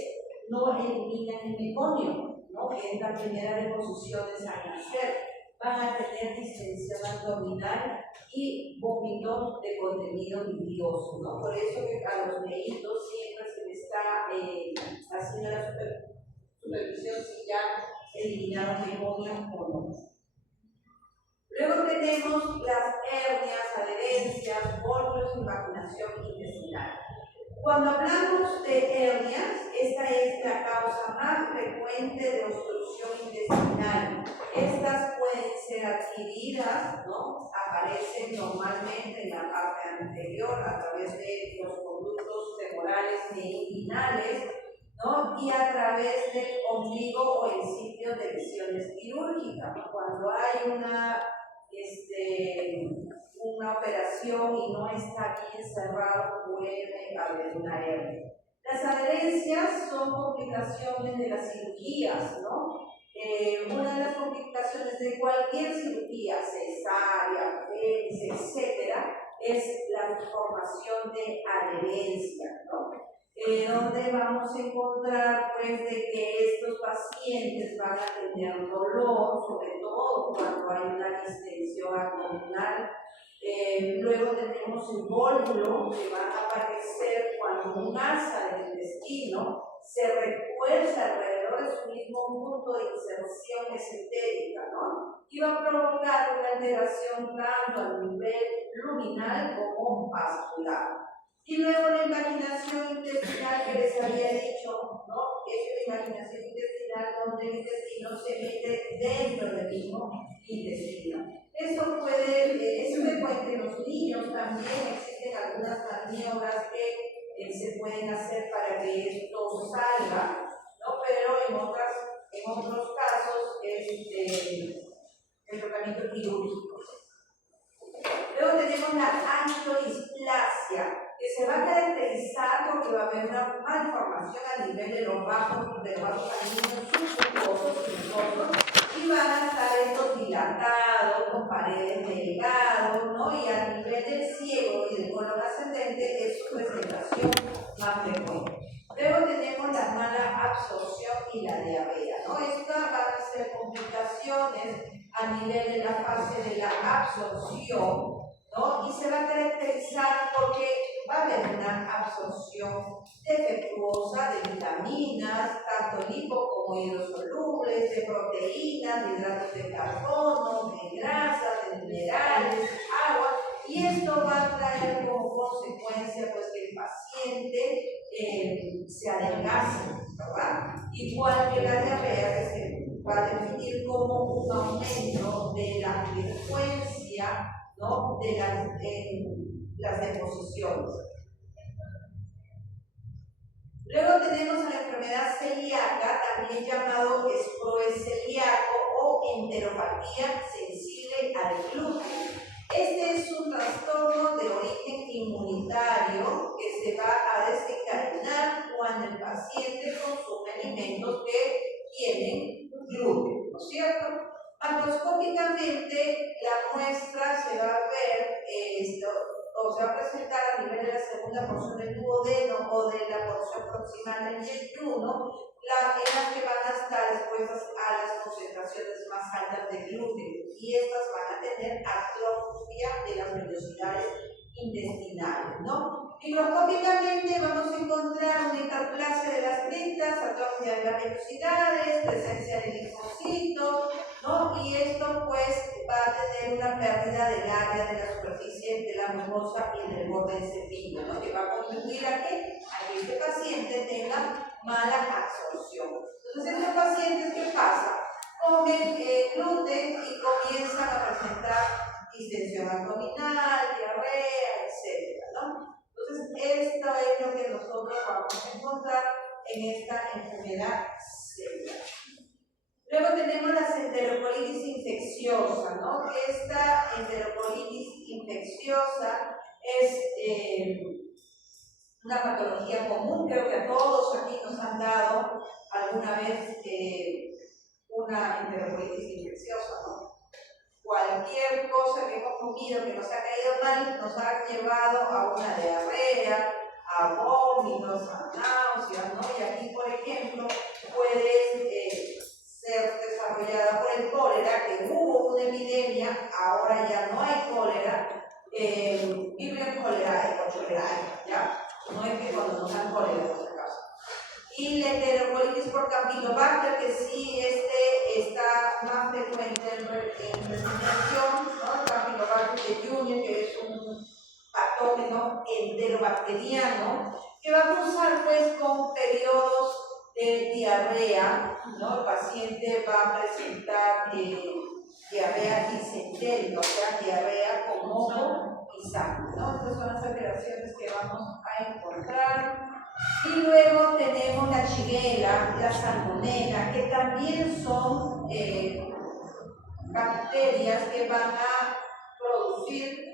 no eliminan el meconio, ¿no? Que es la primera de posiciones al nacer. Van a tener distensión abdominal y vómitos de contenido bilioso, ¿no? Por eso que a los bebitos siempre se les está haciendo la supervisión si ya eliminaron meconio o no. Luego tenemos las hernias, adherencias, vólvulos y vacunación intestinal. Cuando hablamos de hernias, esta es la causa más frecuente de obstrucción intestinal. Estas pueden ser adquiridas, ¿no? Aparecen normalmente en la parte anterior a través de los conductos femorales e inguinales, ¿no? Y a través del ombligo o en sitios de lesiones quirúrgicas. Cuando hay una operación y no está bien cerrado, puede haber una hernia. Las adherencias son complicaciones de las cirugías, ¿no? Una de las complicaciones de cualquier cirugía, cesárea, etcétera, es la formación de adherencia, ¿no? Donde vamos a encontrar pues de que estos pacientes van a tener dolor, sobre todo cuando hay una distensión abdominal. Luego tenemos el vólvulo, que va a aparecer cuando un asa del intestino se refuerza alrededor de su mismo punto de inserción mesentérica, ¿no? Y va a provocar una alteración tanto a nivel luminal como vascular. Y luego la invaginación intestinal que les había dicho, ¿no? Es la invaginación intestinal donde el intestino se mete dentro del mismo intestino. Esto es frecuente en los niños también, existen algunas maniobras que se pueden hacer para que esto salga, ¿no? Pero en otros casos el tratamiento quirúrgico. Luego tenemos la angiodisplasia, que se va a caracterizar porque va a haber una malformación a nivel de los vasos sanguíneos submucosos y van a estar estos dilatados, con paredes delgadas, ¿no? Y a nivel del ciego y del colon ascendente es su presentación más frecuente. Luego tenemos la mala absorción y la diarrea, ¿no? Estas van a ser complicaciones a nivel de la fase de la absorción, ¿no? Y se va a caracterizar porque va a haber una absorción defectuosa de vitaminas, tanto lipo como hidrosolubles, de proteínas, de hidratos de carbono, de grasas, de minerales, agua, y esto va a traer como consecuencia pues que el paciente se adelgace, ¿verdad? Igual que la diarrea, que se va a definir como un aumento de la frecuencia, ¿no? De las deposiciones. Luego tenemos a la enfermedad celíaca, también llamado escroes celíaco o enteropatía sensible al gluten. Este es un trastorno de origen inmunitario que se va a desencadenar cuando el paciente consume alimentos que tienen gluten, ¿no es cierto? Macroscópicamente, la muestra se va a ver, o se va a presentar a nivel de la segunda porción del duodeno o de la porción proximal del yeyuno, en las que van a estar expuestas a las concentraciones más altas de glúteo, y estas van a tener atrofia de las vellosidades intestinales, ¿no? Microscópicamente vamos a encontrar una hiperplasia de las criptas, atrofia de las vellosidades, presencia de linfocitos, ¿no? Y esto pues va a tener una pérdida del área de la superficie de la mucosa y del borde del cepillo, ¿no? Que va a contribuir a que este paciente tenga mala absorción. Entonces, estos pacientes, ¿qué pasa? Comen gluten y comienzan a presentar distensión abdominal, diarrea, etc., ¿no? Entonces, esto es lo que nosotros vamos a encontrar en esta enfermedad celíaca. Luego tenemos las enterocolitis infecciosa, ¿no? Esta enterocolitis infecciosa es una patología común, creo que a todos aquí nos han dado alguna vez una enterocolitis infecciosa, ¿no? Cualquier cosa que hemos comido que nos ha caído mal nos ha llevado a una diarrea, a vómitos, a náuseas, ¿no? Y aquí, por ejemplo, puede ser desarrollada por el cólera, que hubo una epidemia, ahora ya no hay cólera, Vibrio cholerae o cholerae, ¿ya? No es que cuando nos dan cólera, por si acaso. Y la enterocolitis por Campylobacter, que sí está más frecuente en presentación, ¿no? Campylobacter de Junior, que es un patógeno enterobacteriano, que va a cruzar pues con periodos de diarrea, ¿no? El paciente va a presentar diarrea disentérica, o sea, diarrea con moco y sangre, ¿no? Estas son las alteraciones que vamos a encontrar. Y luego tenemos la shigella, la salmonella, que también son bacterias que van a producir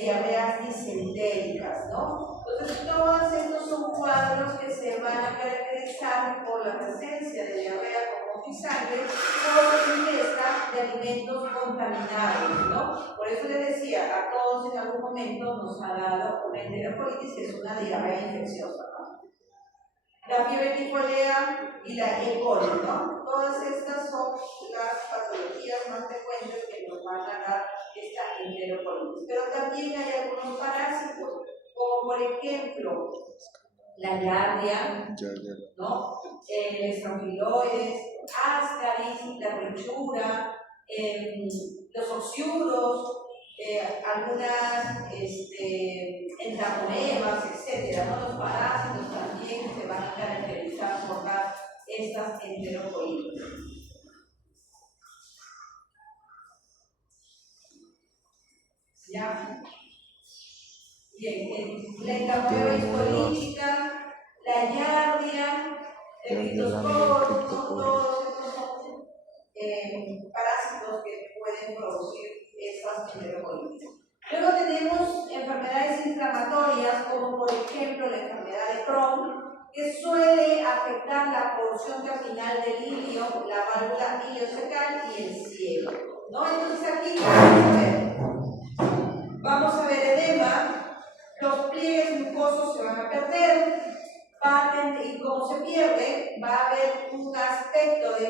diarreas disentéricas, ¿no? Entonces, todos estos son cuadros que se van a caracterizar por la presencia de diarrea con moco y sangre por ingesta de alimentos contaminados, ¿no? Por eso les decía, a todos en algún momento nos ha dado una enterocolitis, que es una diarrea infecciosa, ¿no? La fiebre tifoidea y la E. coli, ¿no? Todas estas son las patologías más frecuentes que nos van a dar esta enterocolitis. Pero también hay algunos parásitos, como por ejemplo la Giardia, ¿no? El Staphylococcus, Ascaris, la rechura, los oxiuros, algunas entamoebas, etc., ¿no? Los parásitos también se van a caracterizar por estas enterocolitis. ¿Ya? Bien, la entamoeba histolítica, la Giardia, el Cryptosporium, son todos estos parásitos que pueden producir estas enterocolitis. Luego tenemos enfermedades inflamatorias, como por ejemplo la enfermedad de Crohn, que suele afectar la porción terminal del ilio, la válvula iliocecal y el cielo, ¿no? Entonces aquí vamos a ver edema, los pliegues mucosos se van a perder, y como se pierde, va a haber un aspecto de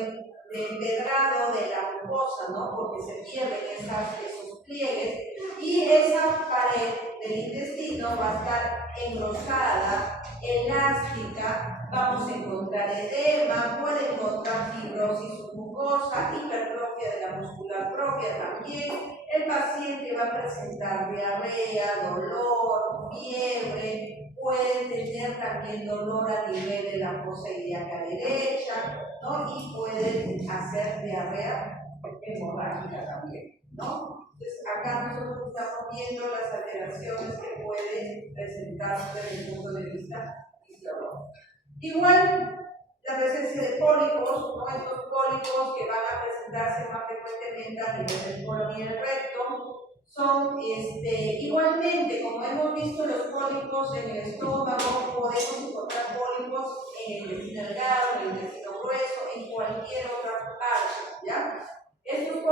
empedrado de la mucosa, ¿no? Porque se pierden esos pliegues, y esa pared del intestino va a estar engrosada, elástica, vamos a encontrar edema, puede encontrar fibrosis mucosa, hipertrofia de la muscular propia también. El paciente va a presentar diarrea, dolor, fiebre, puede tener también dolor a nivel de la fosa ilíaca derecha, ¿no? Y puede hacer diarrea hemorrágica también, ¿no? Entonces, acá nosotros estamos viendo las alteraciones que pueden presentarse desde el punto de vista fisiológico. Igual, la presencia de pólipos, ¿no? Estos pólipos que van a presentarse más frecuentemente a nivel del colon y el recto, son igualmente, como hemos visto los pólipos en el estómago, podemos encontrar pólipos en el intestino delgado, en el intestino grueso, en cualquier otra parte, ¿ya? Estos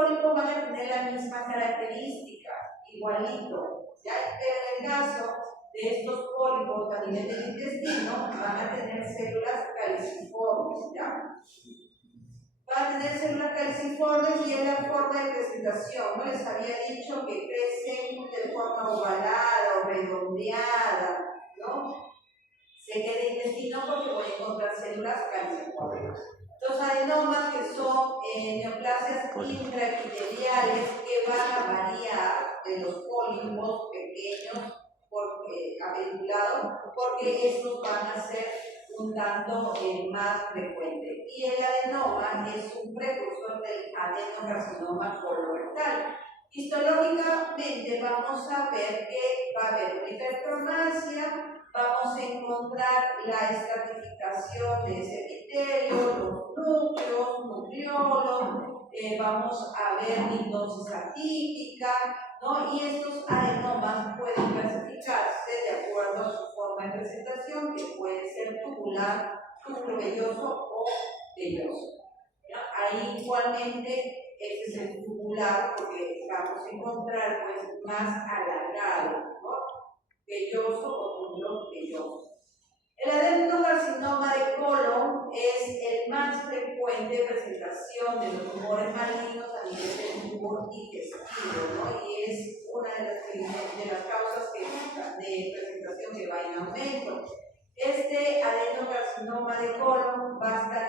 la misma característica, igualito, ¿ya? Pero en el caso de estos pólipos a nivel del intestino, van a tener células caliciformes, ¿ya? Van a tener células caliciformes y es la forma de presentación, ¿no? Les había dicho que crecen de forma ovalada o redondeada, ¿no? Sé que el intestino porque voy a encontrar células caliciformes. Los adenomas, que son neoplasias intraepiteliales que van a variar de los pólipos pequeños apenculados, porque estos van a ser un tanto más frecuentes. Y el adenoma es un precursor del adenocarcinoma colorectal. Histológicamente vamos a ver que va a haber una hipertromasia, vamos a encontrar la estratificación de ese epitelio, los núcleos, nucleolos, vamos a ver hipnosis atípica, ¿no? Y estos adenomas pueden clasificarse de acuerdo a su forma de presentación, que puede ser tubular, túbulo velloso o velloso. ¿Ya? Ahí igualmente este es el tubular, porque vamos a encontrar pues más alargado, ¿no? Velloso o túbulo velloso. El adenocarcinoma de colon es el más frecuente presentación de los tumores malignos a nivel del tubo digestivo, ¿no? Y es una de las causas de presentación que va en aumento. Este adenocarcinoma de colon va a estar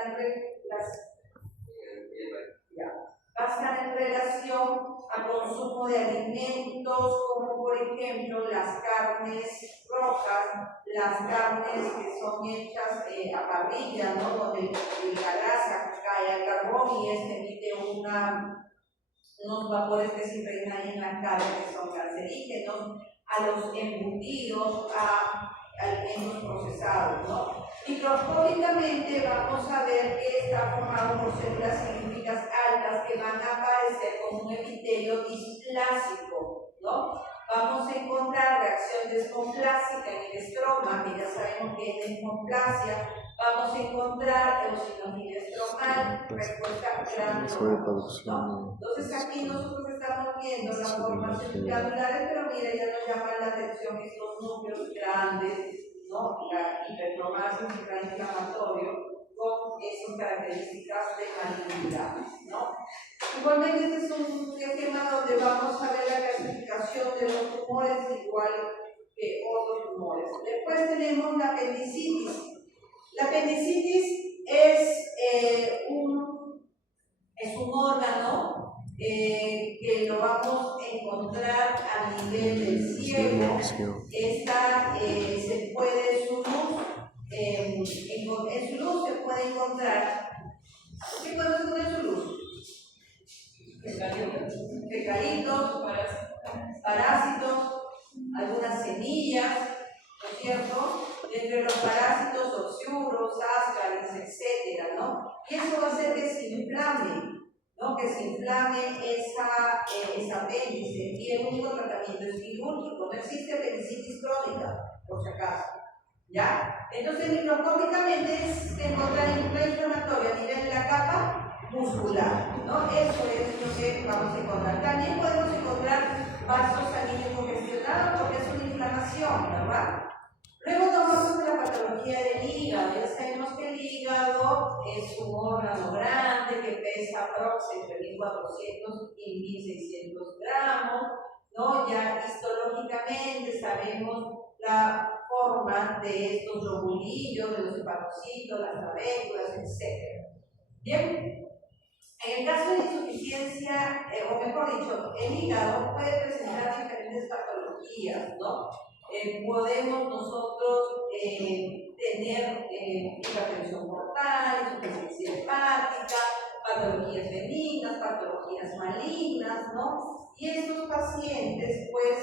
en relación a consumo de alimentos como por ejemplo las carnes rojas, las carnes que son hechas a parrilla, ¿no? Donde la grasa cae al carbón y emite unos vapores que se impregnan en la carne que son cancerígenos, a los embutidos, a alimentos procesados, ¿no? Microscópicamente vamos a ver que está formado por células cilíndricas altas que van a aparecer como un epitelio displásico, ¿no? Vamos a encontrar reacción desmomplásica en el estroma, que ya sabemos que es desmomplasia. Vamos a encontrar eosinofilia estromal, respuesta granulosa, ¿no? Entonces aquí nosotros estamos viendo las formas glandulares, pero mira, ya nos llaman la atención estos núcleos grandes, ¿no? La hipertromasia, un gran inflamatorio, con esas características de malignidad, ¿no? Igualmente este es un esquema donde vamos a ver la clasificación de los tumores igual que otros tumores. Después tenemos la apendicitis. La apendicitis es un órgano que lo vamos a encontrar a nivel del ciego. Esta se puede, en su luz se puede encontrar. ¿Qué podemos encontrar en su luz? Fecalitos, parásitos, algunas semillas, ¿no es cierto? Entre los parásitos, oxiuros, ascaris, etcétera, ¿no? Y eso va a hacer que se inflame, ¿no? Que se inflame esa apéndice. Y el único tratamiento es quirúrgico. No existe apendicitis crónica, por si acaso. ¿Ya? Entonces, microscópicamente se encuentra una inflamatoria a nivel de la capa muscular, ¿no? Eso es lo que vamos a encontrar. También podemos encontrar vasos sanguíneos congestionados porque es una inflamación, ¿verdad? Luego nos vamos a la patología del hígado. Ya sabemos que el hígado es un órgano grande que pesa aproximadamente entre 1.400 y 1.600 gramos, ¿no? Ya histológicamente sabemos la forma de estos lobulillos, de los hepatocitos, las trabéculas, etc. Bien, en el caso de insuficiencia, o mejor dicho, el hígado puede presentar diferentes patologías, ¿no? Podemos nosotros tener hipertensión portal, insuficiencia hepática, patologías benignas, patologías malignas, ¿no? Y estos pacientes, pues,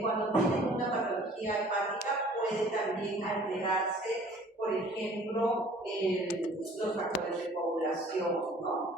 cuando tienen una patología hepática, puede también alterarse, por ejemplo, los factores de coagulación, ¿no?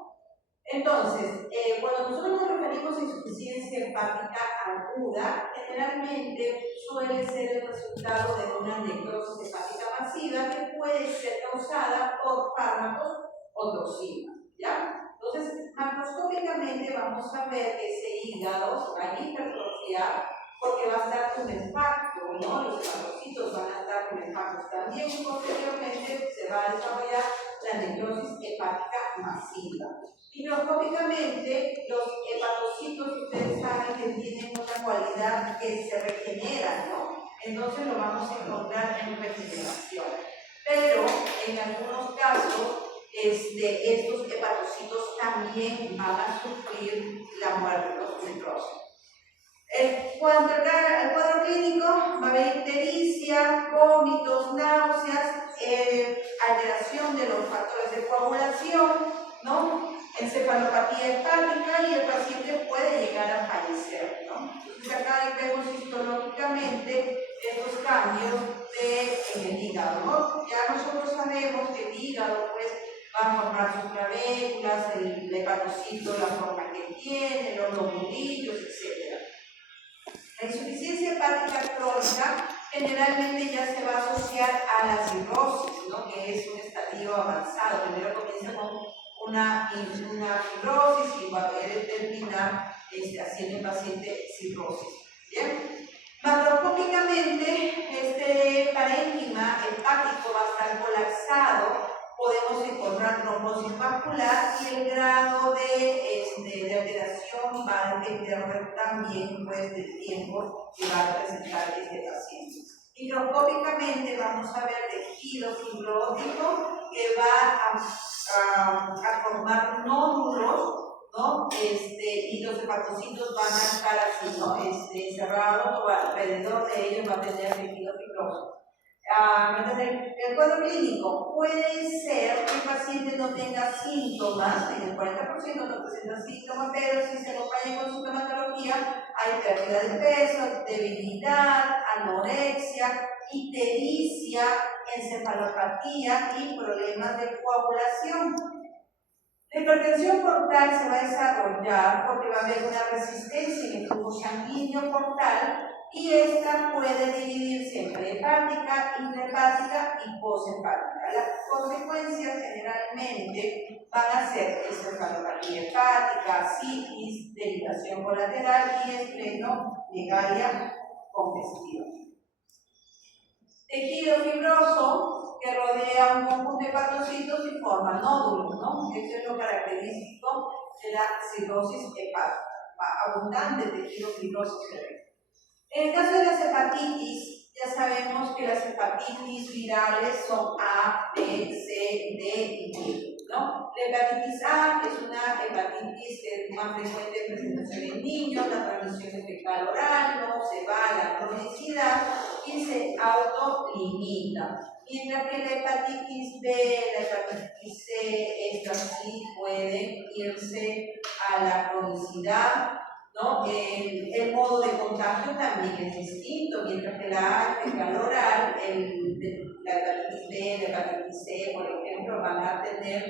Entonces, cuando nosotros nos referimos a insuficiencia hepática aguda, generalmente suele ser el resultado de una necrosis hepática masiva que puede ser causada por fármacos o toxinas, ¿ya? Entonces, macroscópicamente microscópicamente vamos a ver que ese hígado se va a hipertrofiar porque va a estar tumefacto, ¿no? Los hepatocitos van a estar tumefactos también y posteriormente se va a desarrollar la necrosis hepática masiva. Microscópicamente, los hepatocitos, ustedes saben que tienen una cualidad que se regenera, ¿no? Entonces lo vamos a encontrar en regeneración. Pero en algunos casos, estos hepatocitos también van a sufrir la muerte, los necrosis. Cuando el cuadro clínico va a haber ictericia, vómitos, náuseas, alteración de los factores de coagulación, ¿no? Encefalopatía hepática y el paciente puede llegar a fallecer, ¿no? Entonces acá vemos histológicamente estos cambios en el hígado, ¿no? Ya nosotros sabemos que el hígado pues va a formar sus clavéculas, el hepatocito, la forma que tiene, los lobulillos, etc. La insuficiencia hepática crónica generalmente ya se va a asociar a la cirrosis, ¿no? Que es un estadio avanzado. Primero comienza con una fibrosis y va a terminar haciendo el paciente cirrosis. ¿Bien? Macroscópicamente, este parénquima hepático va a estar colapsado. Podemos encontrar trombosis vascular y el grado de alteración va a depender también pues, del tiempo que va a presentar este paciente. Microscópicamente vamos a ver tejido fibrótico que va a formar nódulos, ¿no? Y los hepatocitos van a estar así, ¿no? Encerrados o alrededor de ellos va a tener tejido fibroso. El cuadro clínico puede ser que el paciente no tenga síntomas, en el 40% no presenta síntomas, pero si se acompaña con sintomatología, hay pérdida de peso, debilidad, anorexia, ictericia, encefalopatía y problemas de coagulación. La hipertensión portal se va a desarrollar porque va a haber una resistencia en el flujo sanguíneo portal y esta puede dividirse entre hepática, intrahepática y poshepática. Las consecuencias generalmente van a ser encefalopatía hepática, citis, derivación colateral y esplenomegalia congestiva. Tejido fibroso que rodea un conjunto de hepatocitos y forma nódulos, ¿no? Eso es lo característico de la cirrosis hepática. Abundante tejido fibroso se ve. En el caso de las hepatitis, ya sabemos que las hepatitis virales son A, B, C, D y E, ¿no? La hepatitis A es una hepatitis que es más frecuente en presentación en niños, la transmisión es fecal oral, no se va a la cronicidad y se autolimita. Mientras que la hepatitis B, la hepatitis C, estas sí pueden irse a la cronicidad, ¿no? El modo de contagio también es distinto, mientras que la A es fecal oral, la hepatitis B, la hepatitis C, por ejemplo, van a tener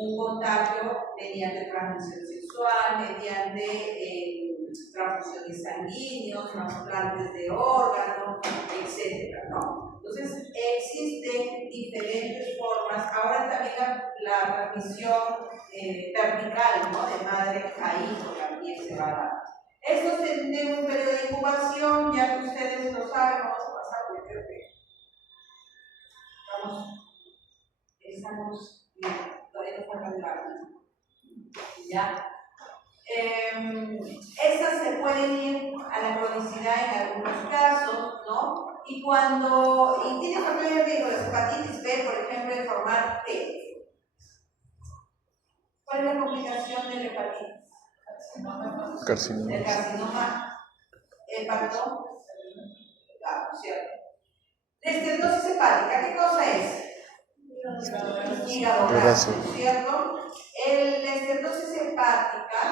un contagio mediante transmisión sexual, mediante transfusiones sanguíneas, trasplantes de órganos, etc., ¿no? Entonces, existen diferentes formas. Ahora también la transmisión vertical, ¿no? De madre a hijo también se va a dar. Esto tiene un periodo de incubación, ya que ustedes lo saben, vamos a pasar, yo creo que estamos bien, todavía no está tan grande. ¿Ya? Estas se pueden ir a la cronicidad en algunos casos, ¿no? Y tiene factores de riesgo, la hepatitis B, por ejemplo, de formar T. ¿Cuál es la complicación de la hepatitis? Carcinoma. El carcinoma hepático, ¿cierto? La esteatosis hepática, ¿qué cosa es? Hígado graso, ¿cierto? La esteatosis hepática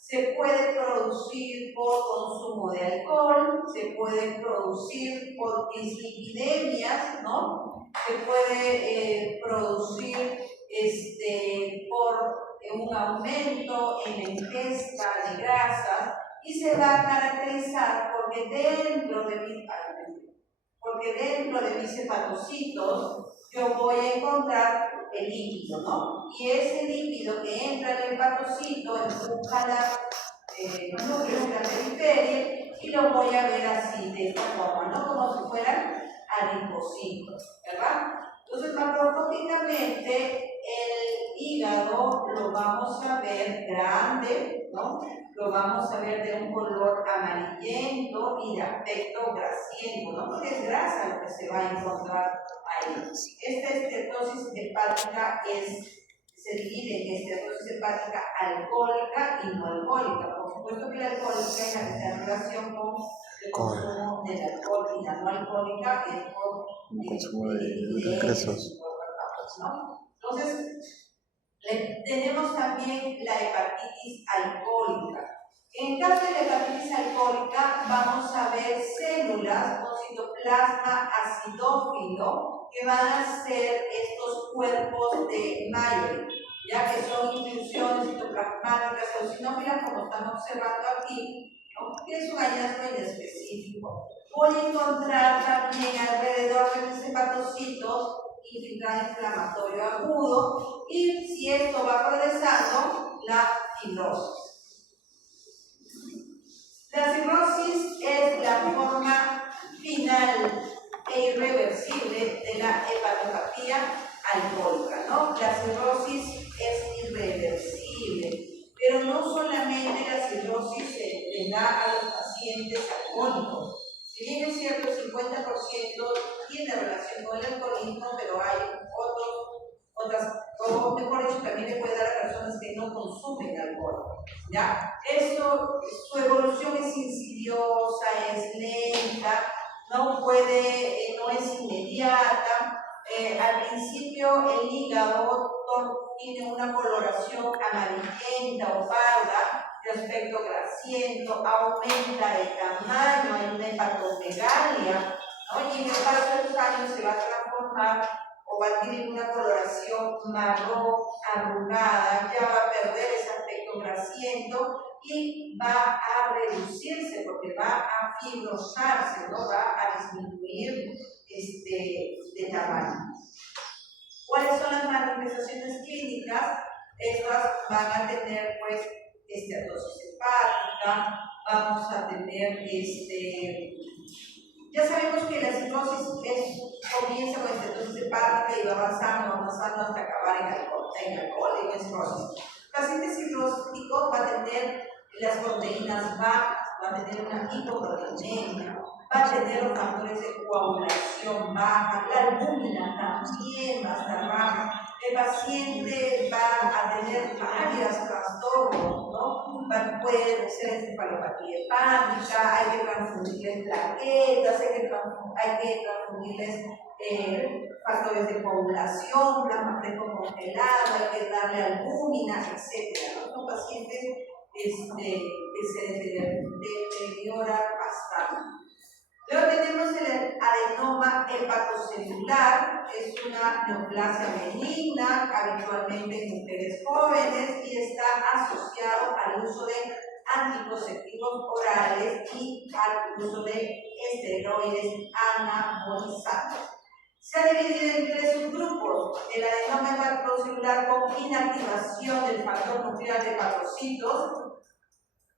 se puede producir por consumo de alcohol, se puede producir por dislipidemias, ¿no? Se puede producir por un aumento en la ingesta de grasas y se va a caracterizar porque dentro de porque dentro de mis hepatocitos yo voy a encontrar el lípido, ¿no? Y ese lípido que entra en el hepatocito empuja los núcleos de la periferia y lo voy a ver así, de esta forma, ¿no? Como si fueran adipocitos, ¿verdad? Entonces, macroscópicamente, el hígado lo vamos a ver grande, ¿no? Lo vamos a ver de un color amarillento y de aspecto grasiento, ¿no? Porque es grasa lo que se va a encontrar ahí. Esta esteatosis hepática se divide en esteatosis hepática alcohólica y no alcohólica. Por supuesto que la alcohólica es la que está en relación con el consumo del alcohol, y la no alcohólica es por el consumo de ingresos, ¿no? Entonces, tenemos también la hepatitis alcohólica. En caso de la hepatitis alcohólica, vamos a ver células con citoplasma acidófilo que van a ser estos cuerpos de Mayori, ya que son inclusiones citoplasmáticas eosinófilas, como estamos observando aquí, ¿no? Que es un hallazgo inespecífico. Voy a encontrar también alrededor de los hepatocitos infiltrado inflamatorio agudo, y si esto va progresando, la fibrosis. La cirrosis es la forma final e irreversible de la hepatopatía alcohólica, ¿no? La cirrosis es irreversible, pero no solamente la cirrosis se le da a los pacientes alcohólicos. Si bien es cierto, el 50% tiene relación con el alcoholismo, pero hay o mejor dicho, también le puede dar a personas que no consumen alcohol, ¿ya? Eso, su evolución es insidiosa, es lenta, no es inmediata. Al principio el hígado tiene una coloración amarillenta o parda, de aspecto grasiento, aumenta el tamaño, hay una hepatomegalia, ¿no? Y en el paso de los años se va a transformar o va a adquirir una coloración marrón, arrugada, ya va a perder ese aspecto grasiento y va a reducirse porque va a fibrosarse, ¿no? Va a disminuir de tamaño. ¿Cuáles son las manifestaciones clínicas? Estas van a tener, pues, esteatosis hepática, vamos a tener, ya sabemos que la cirrosis comienza con esteatosis hepática y va avanzando hasta acabar en alcohol y en cirrosis. El paciente cirrótico va a tener las proteínas bajas, va a tener una hipoproteinemia, va a tener los factores de coagulación baja, la albúmina también va a estar baja. El paciente va a tener varios trastornos, ¿no? Puede ser encefalopatía hepática, hay que transfundirles plaquetas, hay que transfundirles factores de coagulación, plasma fresco congelado, hay que darle albúmina, etc. ¿no? Son pacientes que se deterioran bastante. Luego tenemos el adenoma hepatocelular, es una neoplasia benigna, habitualmente en mujeres jóvenes, y está asociado al uso de anticonceptivos orales y al uso de esteroides anabolizantes. Se ha dividido en 3 subgrupos: el adenoma hepatocelular con inactivación del factor nuclear de hepatocitos,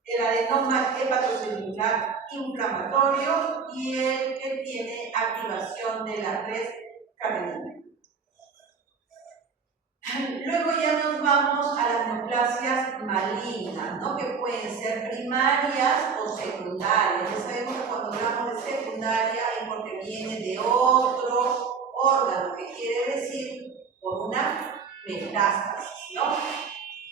el adenoma hepatocelular inflamatorio y el que tiene activación de la red carnívora. Luego ya nos vamos a las neoplasias malignas, ¿no? Que pueden ser primarias o secundarias. Ya sabemos que cuando hablamos de secundaria es porque viene de otro órgano, que quiere decir por una metástasis, ¿no?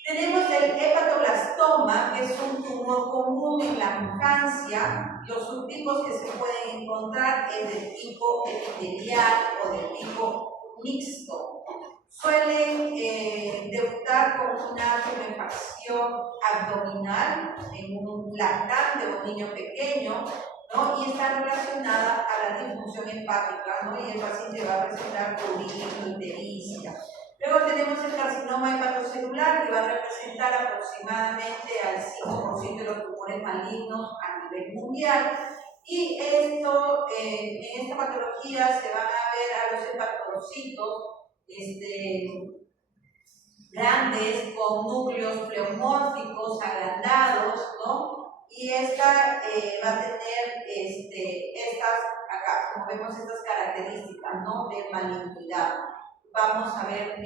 Tenemos el hepatoblastoma, que es un tumor común en la infancia. Los subtipos que se pueden encontrar es del tipo epitelial o del tipo mixto. Suelen debutar con una tumefacción abdominal en un lactante o un niño pequeño, ¿no? Y está relacionada a la disfunción hepática, ¿no? Y el paciente va a presentar prurito, ictericia. Luego tenemos el carcinoma hepatocelular, que va a representar aproximadamente al 5% de los tumores malignos a nivel mundial. Y esto, en esta patología se van a ver a los hepatocitos grandes con núcleos pleomórficos agrandados, ¿no? Y esta va a tener estas, acá, como vemos, estas características, ¿no? De malignidad. Vamos a ver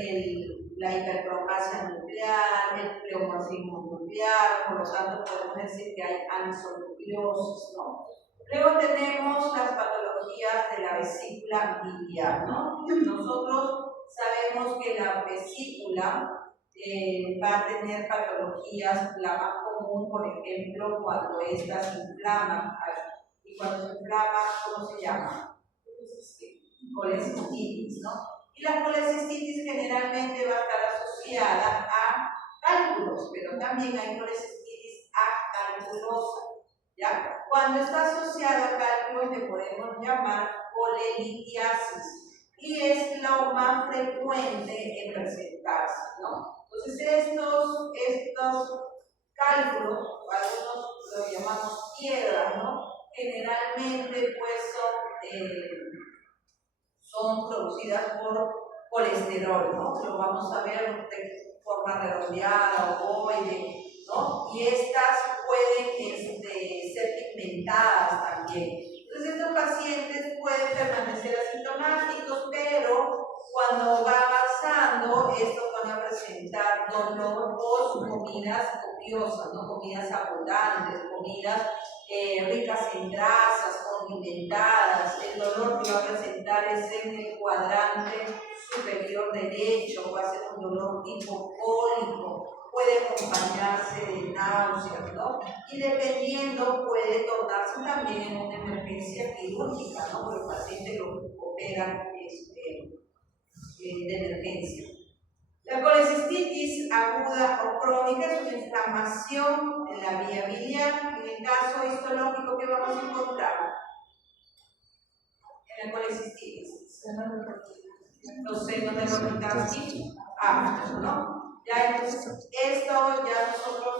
la hiperpropasia nuclear, el pleomorfismo nuclear, por lo tanto podemos decir que hay anisonucleosis, ¿no? Luego tenemos las patologías de la vesícula biliar, ¿no? Nosotros sabemos que la vesícula va a tener patologías, la más común, por ejemplo, cuando ésta se inflama. Y cuando se inflama, ¿cómo se llama? Colecistitis, ¿no? Y la colecistitis generalmente va a estar asociada a cálculos, pero también hay colecistitis acalculosa, ¿ya? Cuando está asociada a cálculos le podemos llamar colelitiasis y es lo más frecuente en presentarse, ¿no? Entonces estos cálculos, algunos los llamamos piedras, ¿no? Generalmente pues son producidas por colesterol, ¿no? Lo vamos a ver de forma redondeada, ovoide, ¿no? Y estas pueden ser pigmentadas también. Entonces estos pacientes pueden permanecer asintomáticos, pero cuando va avanzando, estos van a presentar dolor por comidas copiosas, ¿no? Comidas abundantes, comidas ricas en grasas, condimentadas. El dolor que va a presentar es en el cuadrante superior derecho, va a ser un dolor tipo cólico, puede acompañarse de náuseas, ¿no? Y dependiendo puede tornarse también en una emergencia quirúrgica, ¿no? Porque el paciente lo operan de emergencia. La colecistitis aguda o crónica es una inflamación en la vía biliar. En el caso histológico, ¿qué vamos a encontrar? En la colecistitis. Los senos de los metastasis. ¿No? Ya, entonces, esto ya nosotros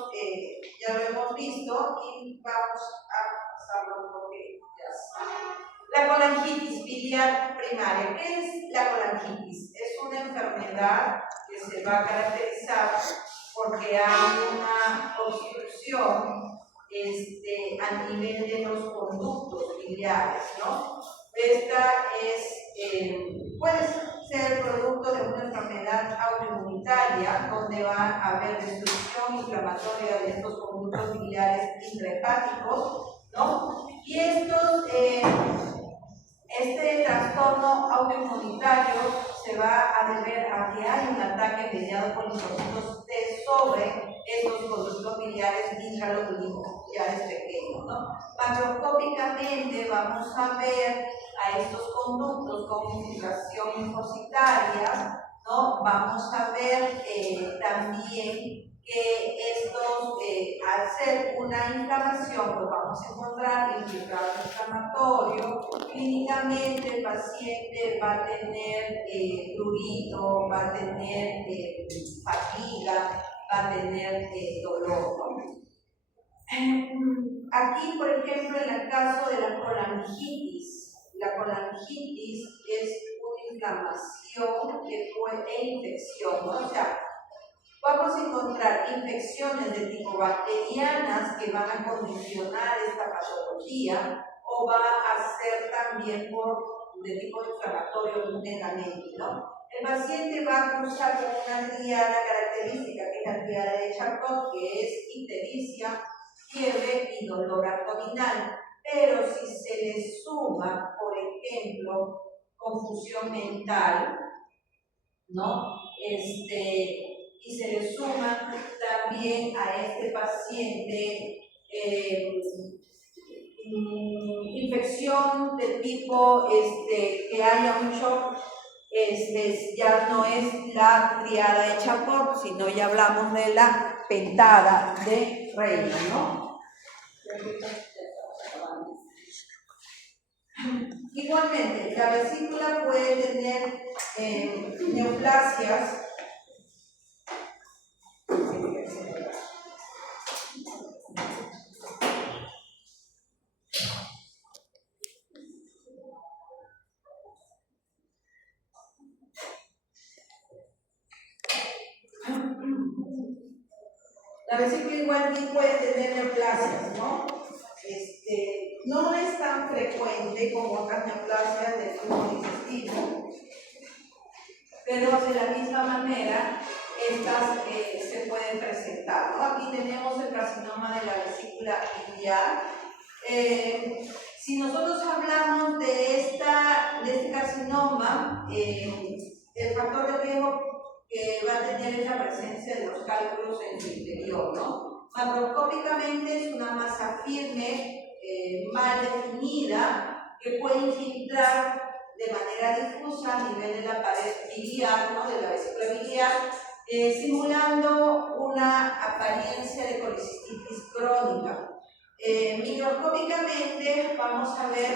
ya lo hemos visto y vamos a pasarlo porque ya está. La colangitis biliar primaria. ¿Qué es la colangitis? Es una enfermedad que se va a caracterizar porque hay una obstrucción a nivel de los conductos biliares, ¿no? Esta puede ser producto de una enfermedad autoinmunitaria donde va a haber destrucción inflamatoria de estos conductos biliares intrahepáticos, ¿no? Y este trastorno autoinmunitario se va a deber a que hay un ataque mediado por linfocitos T sobre estos conductos biliares intraloculiares pequeños, ¿no? Macroscópicamente vamos a ver a estos conductos con infiltración linfocitaria, ¿no? Vamos a ver también que estos, al ser una inflamación, pues vamos a encontrar infiltrado inflamatorio. Clínicamente el paciente va a tener prurito, va a tener fatiga, va a tener dolor, ¿no? Aquí, por ejemplo, en el caso de la colangitis es una inflamación e infección, ¿no? O sea, vamos a encontrar infecciones de tipo bacterianas que van a condicionar esta patología o va a ser también de tipo inflamatorio netamente, ¿no? El paciente va a cruzar con una triada característica que es la triada de Charcot, que es ictericia, fiebre y dolor abdominal. Pero si se le suma, por ejemplo, confusión mental, ¿no? Y se le suma también a este paciente infección de tipo que haya un shock, ya no es la triada de Charcot, sino ya hablamos de la pentada de Reina, ¿no? Igualmente, la vesícula puede tener neoplasias La vesícula igual puede tener neoplasias, ¿no? No es tan frecuente como otras neoplasias del tubo digestivo, pero de la misma manera estas se pueden presentar, ¿no? Aquí tenemos el carcinoma de la vesícula biliar. Si nosotros hablamos de este carcinoma, el factor de riesgo que va a tener es la presencia de los cálculos en su interior, ¿no? Macroscópicamente es una masa firme, mal definida, que puede infiltrar de manera difusa a nivel de la pared biliar, ¿no? De la vesícula biliar, simulando una apariencia de colicistitis crónica. Microscópicamente vamos a ver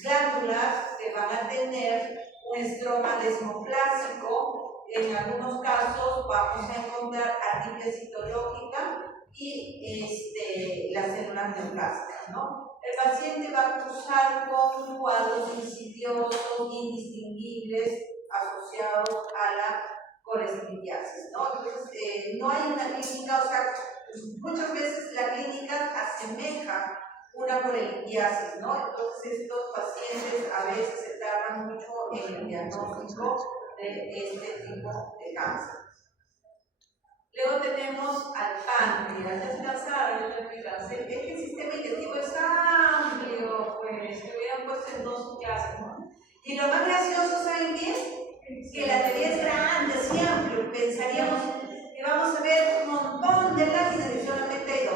glándulas que van a tener un estroma desmoplásico. En algunos casos vamos a encontrar atrofia citológica y las células neoplásicas, ¿no? El paciente va a cursar con cuadros insidiosos, indistinguibles, asociados a la colestiriasis, ¿no? Entonces, no hay una clínica, o sea, muchas veces la clínica asemeja una colelitiasis, ¿no? Entonces, estos pacientes a veces se tardan mucho en el diagnóstico de este tipo de cáncer. Luego tenemos al páncreas. Ya se cansaron, es que el sistema digestivo es amplio, pues, que hubieran puesto en 2 clases, ¿no? Y lo más gracioso, ¿saben qué es? Que la teoría es grande, es amplio. Pensaríamos que vamos a ver un montón de láminas y solamente hay 2.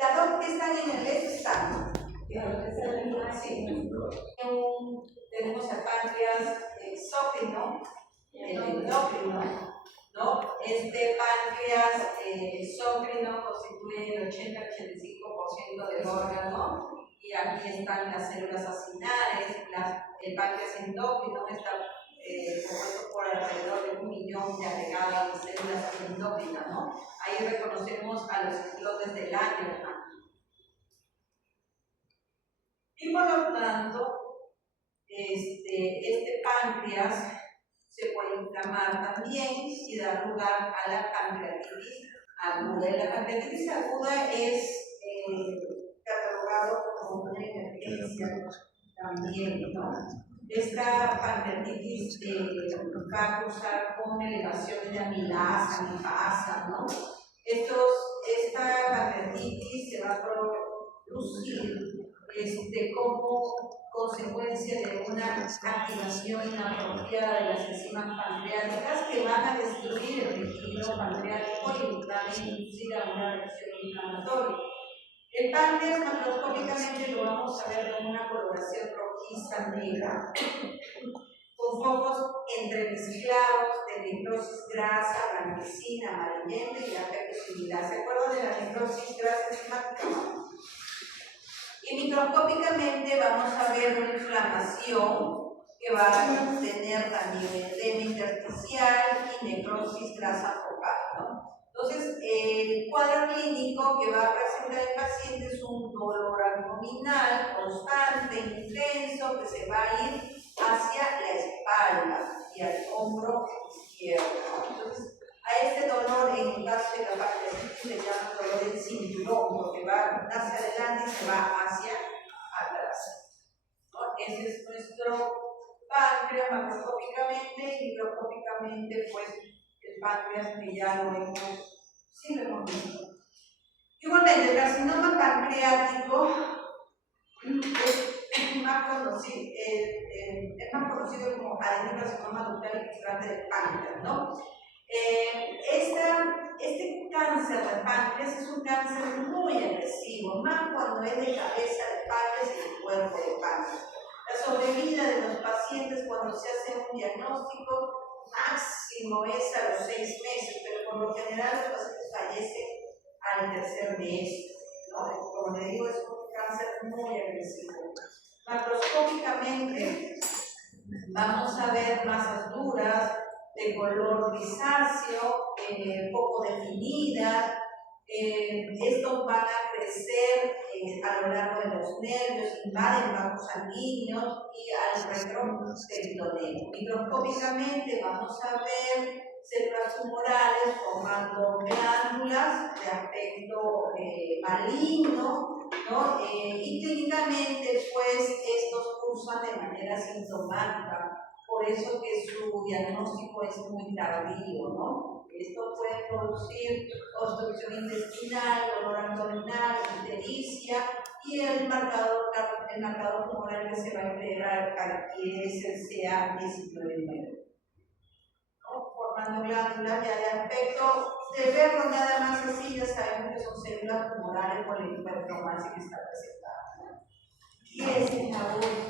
Las 2 que están en el lecho están. Sí. Tenemos al páncreas exócrino, el endocrino, ¿no? Este páncreas exócrino constituye el 80-85% del órgano, y aquí están las células acinares. El páncreas endocrino está compuesto por alrededor de 1 millón de agregadas de células endócrinas, ¿no? Ahí reconocemos a los islotes del Langerhans. Y por lo tanto, este páncreas se puede inflamar también y dar lugar a la pancreatitis aguda. Y la pancreatitis aguda es catalogado como una emergencia también, ¿no? Esta pancreatitis va a causar con elevaciones de amilasa, lipasa, ¿no? Esta pancreatitis se va a producir como consecuencia de una activación inapropiada de las enzimas pancreáticas que van a destruir el tejido pancreático y van a inducir a una reacción inflamatoria. El páncreas macroscópicamente lo vamos a ver con una coloración rojiza negra, con focos entremezclados de necrosis grasa, blanquecina, amarillenta y apertusidad. ¿Se acuerdan de la necrosis grasa enzimática? Y microscópicamente vamos a ver una inflamación que va a tener también edema intersticial y necrosis grasa focal, ¿no? Entonces, el cuadro clínico que va a presentar el paciente es un dolor abdominal constante, intenso, que se va a ir hacia la espalda y al hombro izquierdo, ¿no? Entonces, a este dolor, en el caso de la pancreatitis, le llaman dolor del cinturón, porque va hacia adelante y se va hacia atrás, ¿no? Ese es nuestro páncreas macroscópicamente, y microscópicamente, pues, el páncreas que ya lo hemos, sí lo hemos visto. Igualmente, el carcinoma pancreático es más conocido como adenocarcinoma ductal infiltrante del páncreas, ¿no? Este cáncer de páncreas es un cáncer muy agresivo, más cuando es de cabeza de páncreas y de cuerpo de páncreas. La sobrevida de los pacientes cuando se hace un diagnóstico máximo es a los 6 meses, pero por lo general los pacientes fallecen al tercer mes, ¿no? Como le digo, es un cáncer muy agresivo. Macroscópicamente vamos a ver masas duras, de color grisáceo, poco definidas. Estos van a crecer a lo largo de los nervios, invaden vasos sanguíneos y al retroperitoneum. Microscópicamente vamos a ver células tumorales formando glándulas de aspecto maligno, ¿no? Y clínicamente pues estos cursan de manera sintomática, por eso que su diagnóstico es muy tardío, ¿no? Esto puede producir obstrucción intestinal, dolor abdominal, ictericia y el marcador tumoral que se va a integrar aquí es el CA19-9, ¿no? Formando glándulas ya de aspecto, de verlo nada más así, ya sabemos que son células tumorales por la hipertromasia que está presentada. Y esa es la última.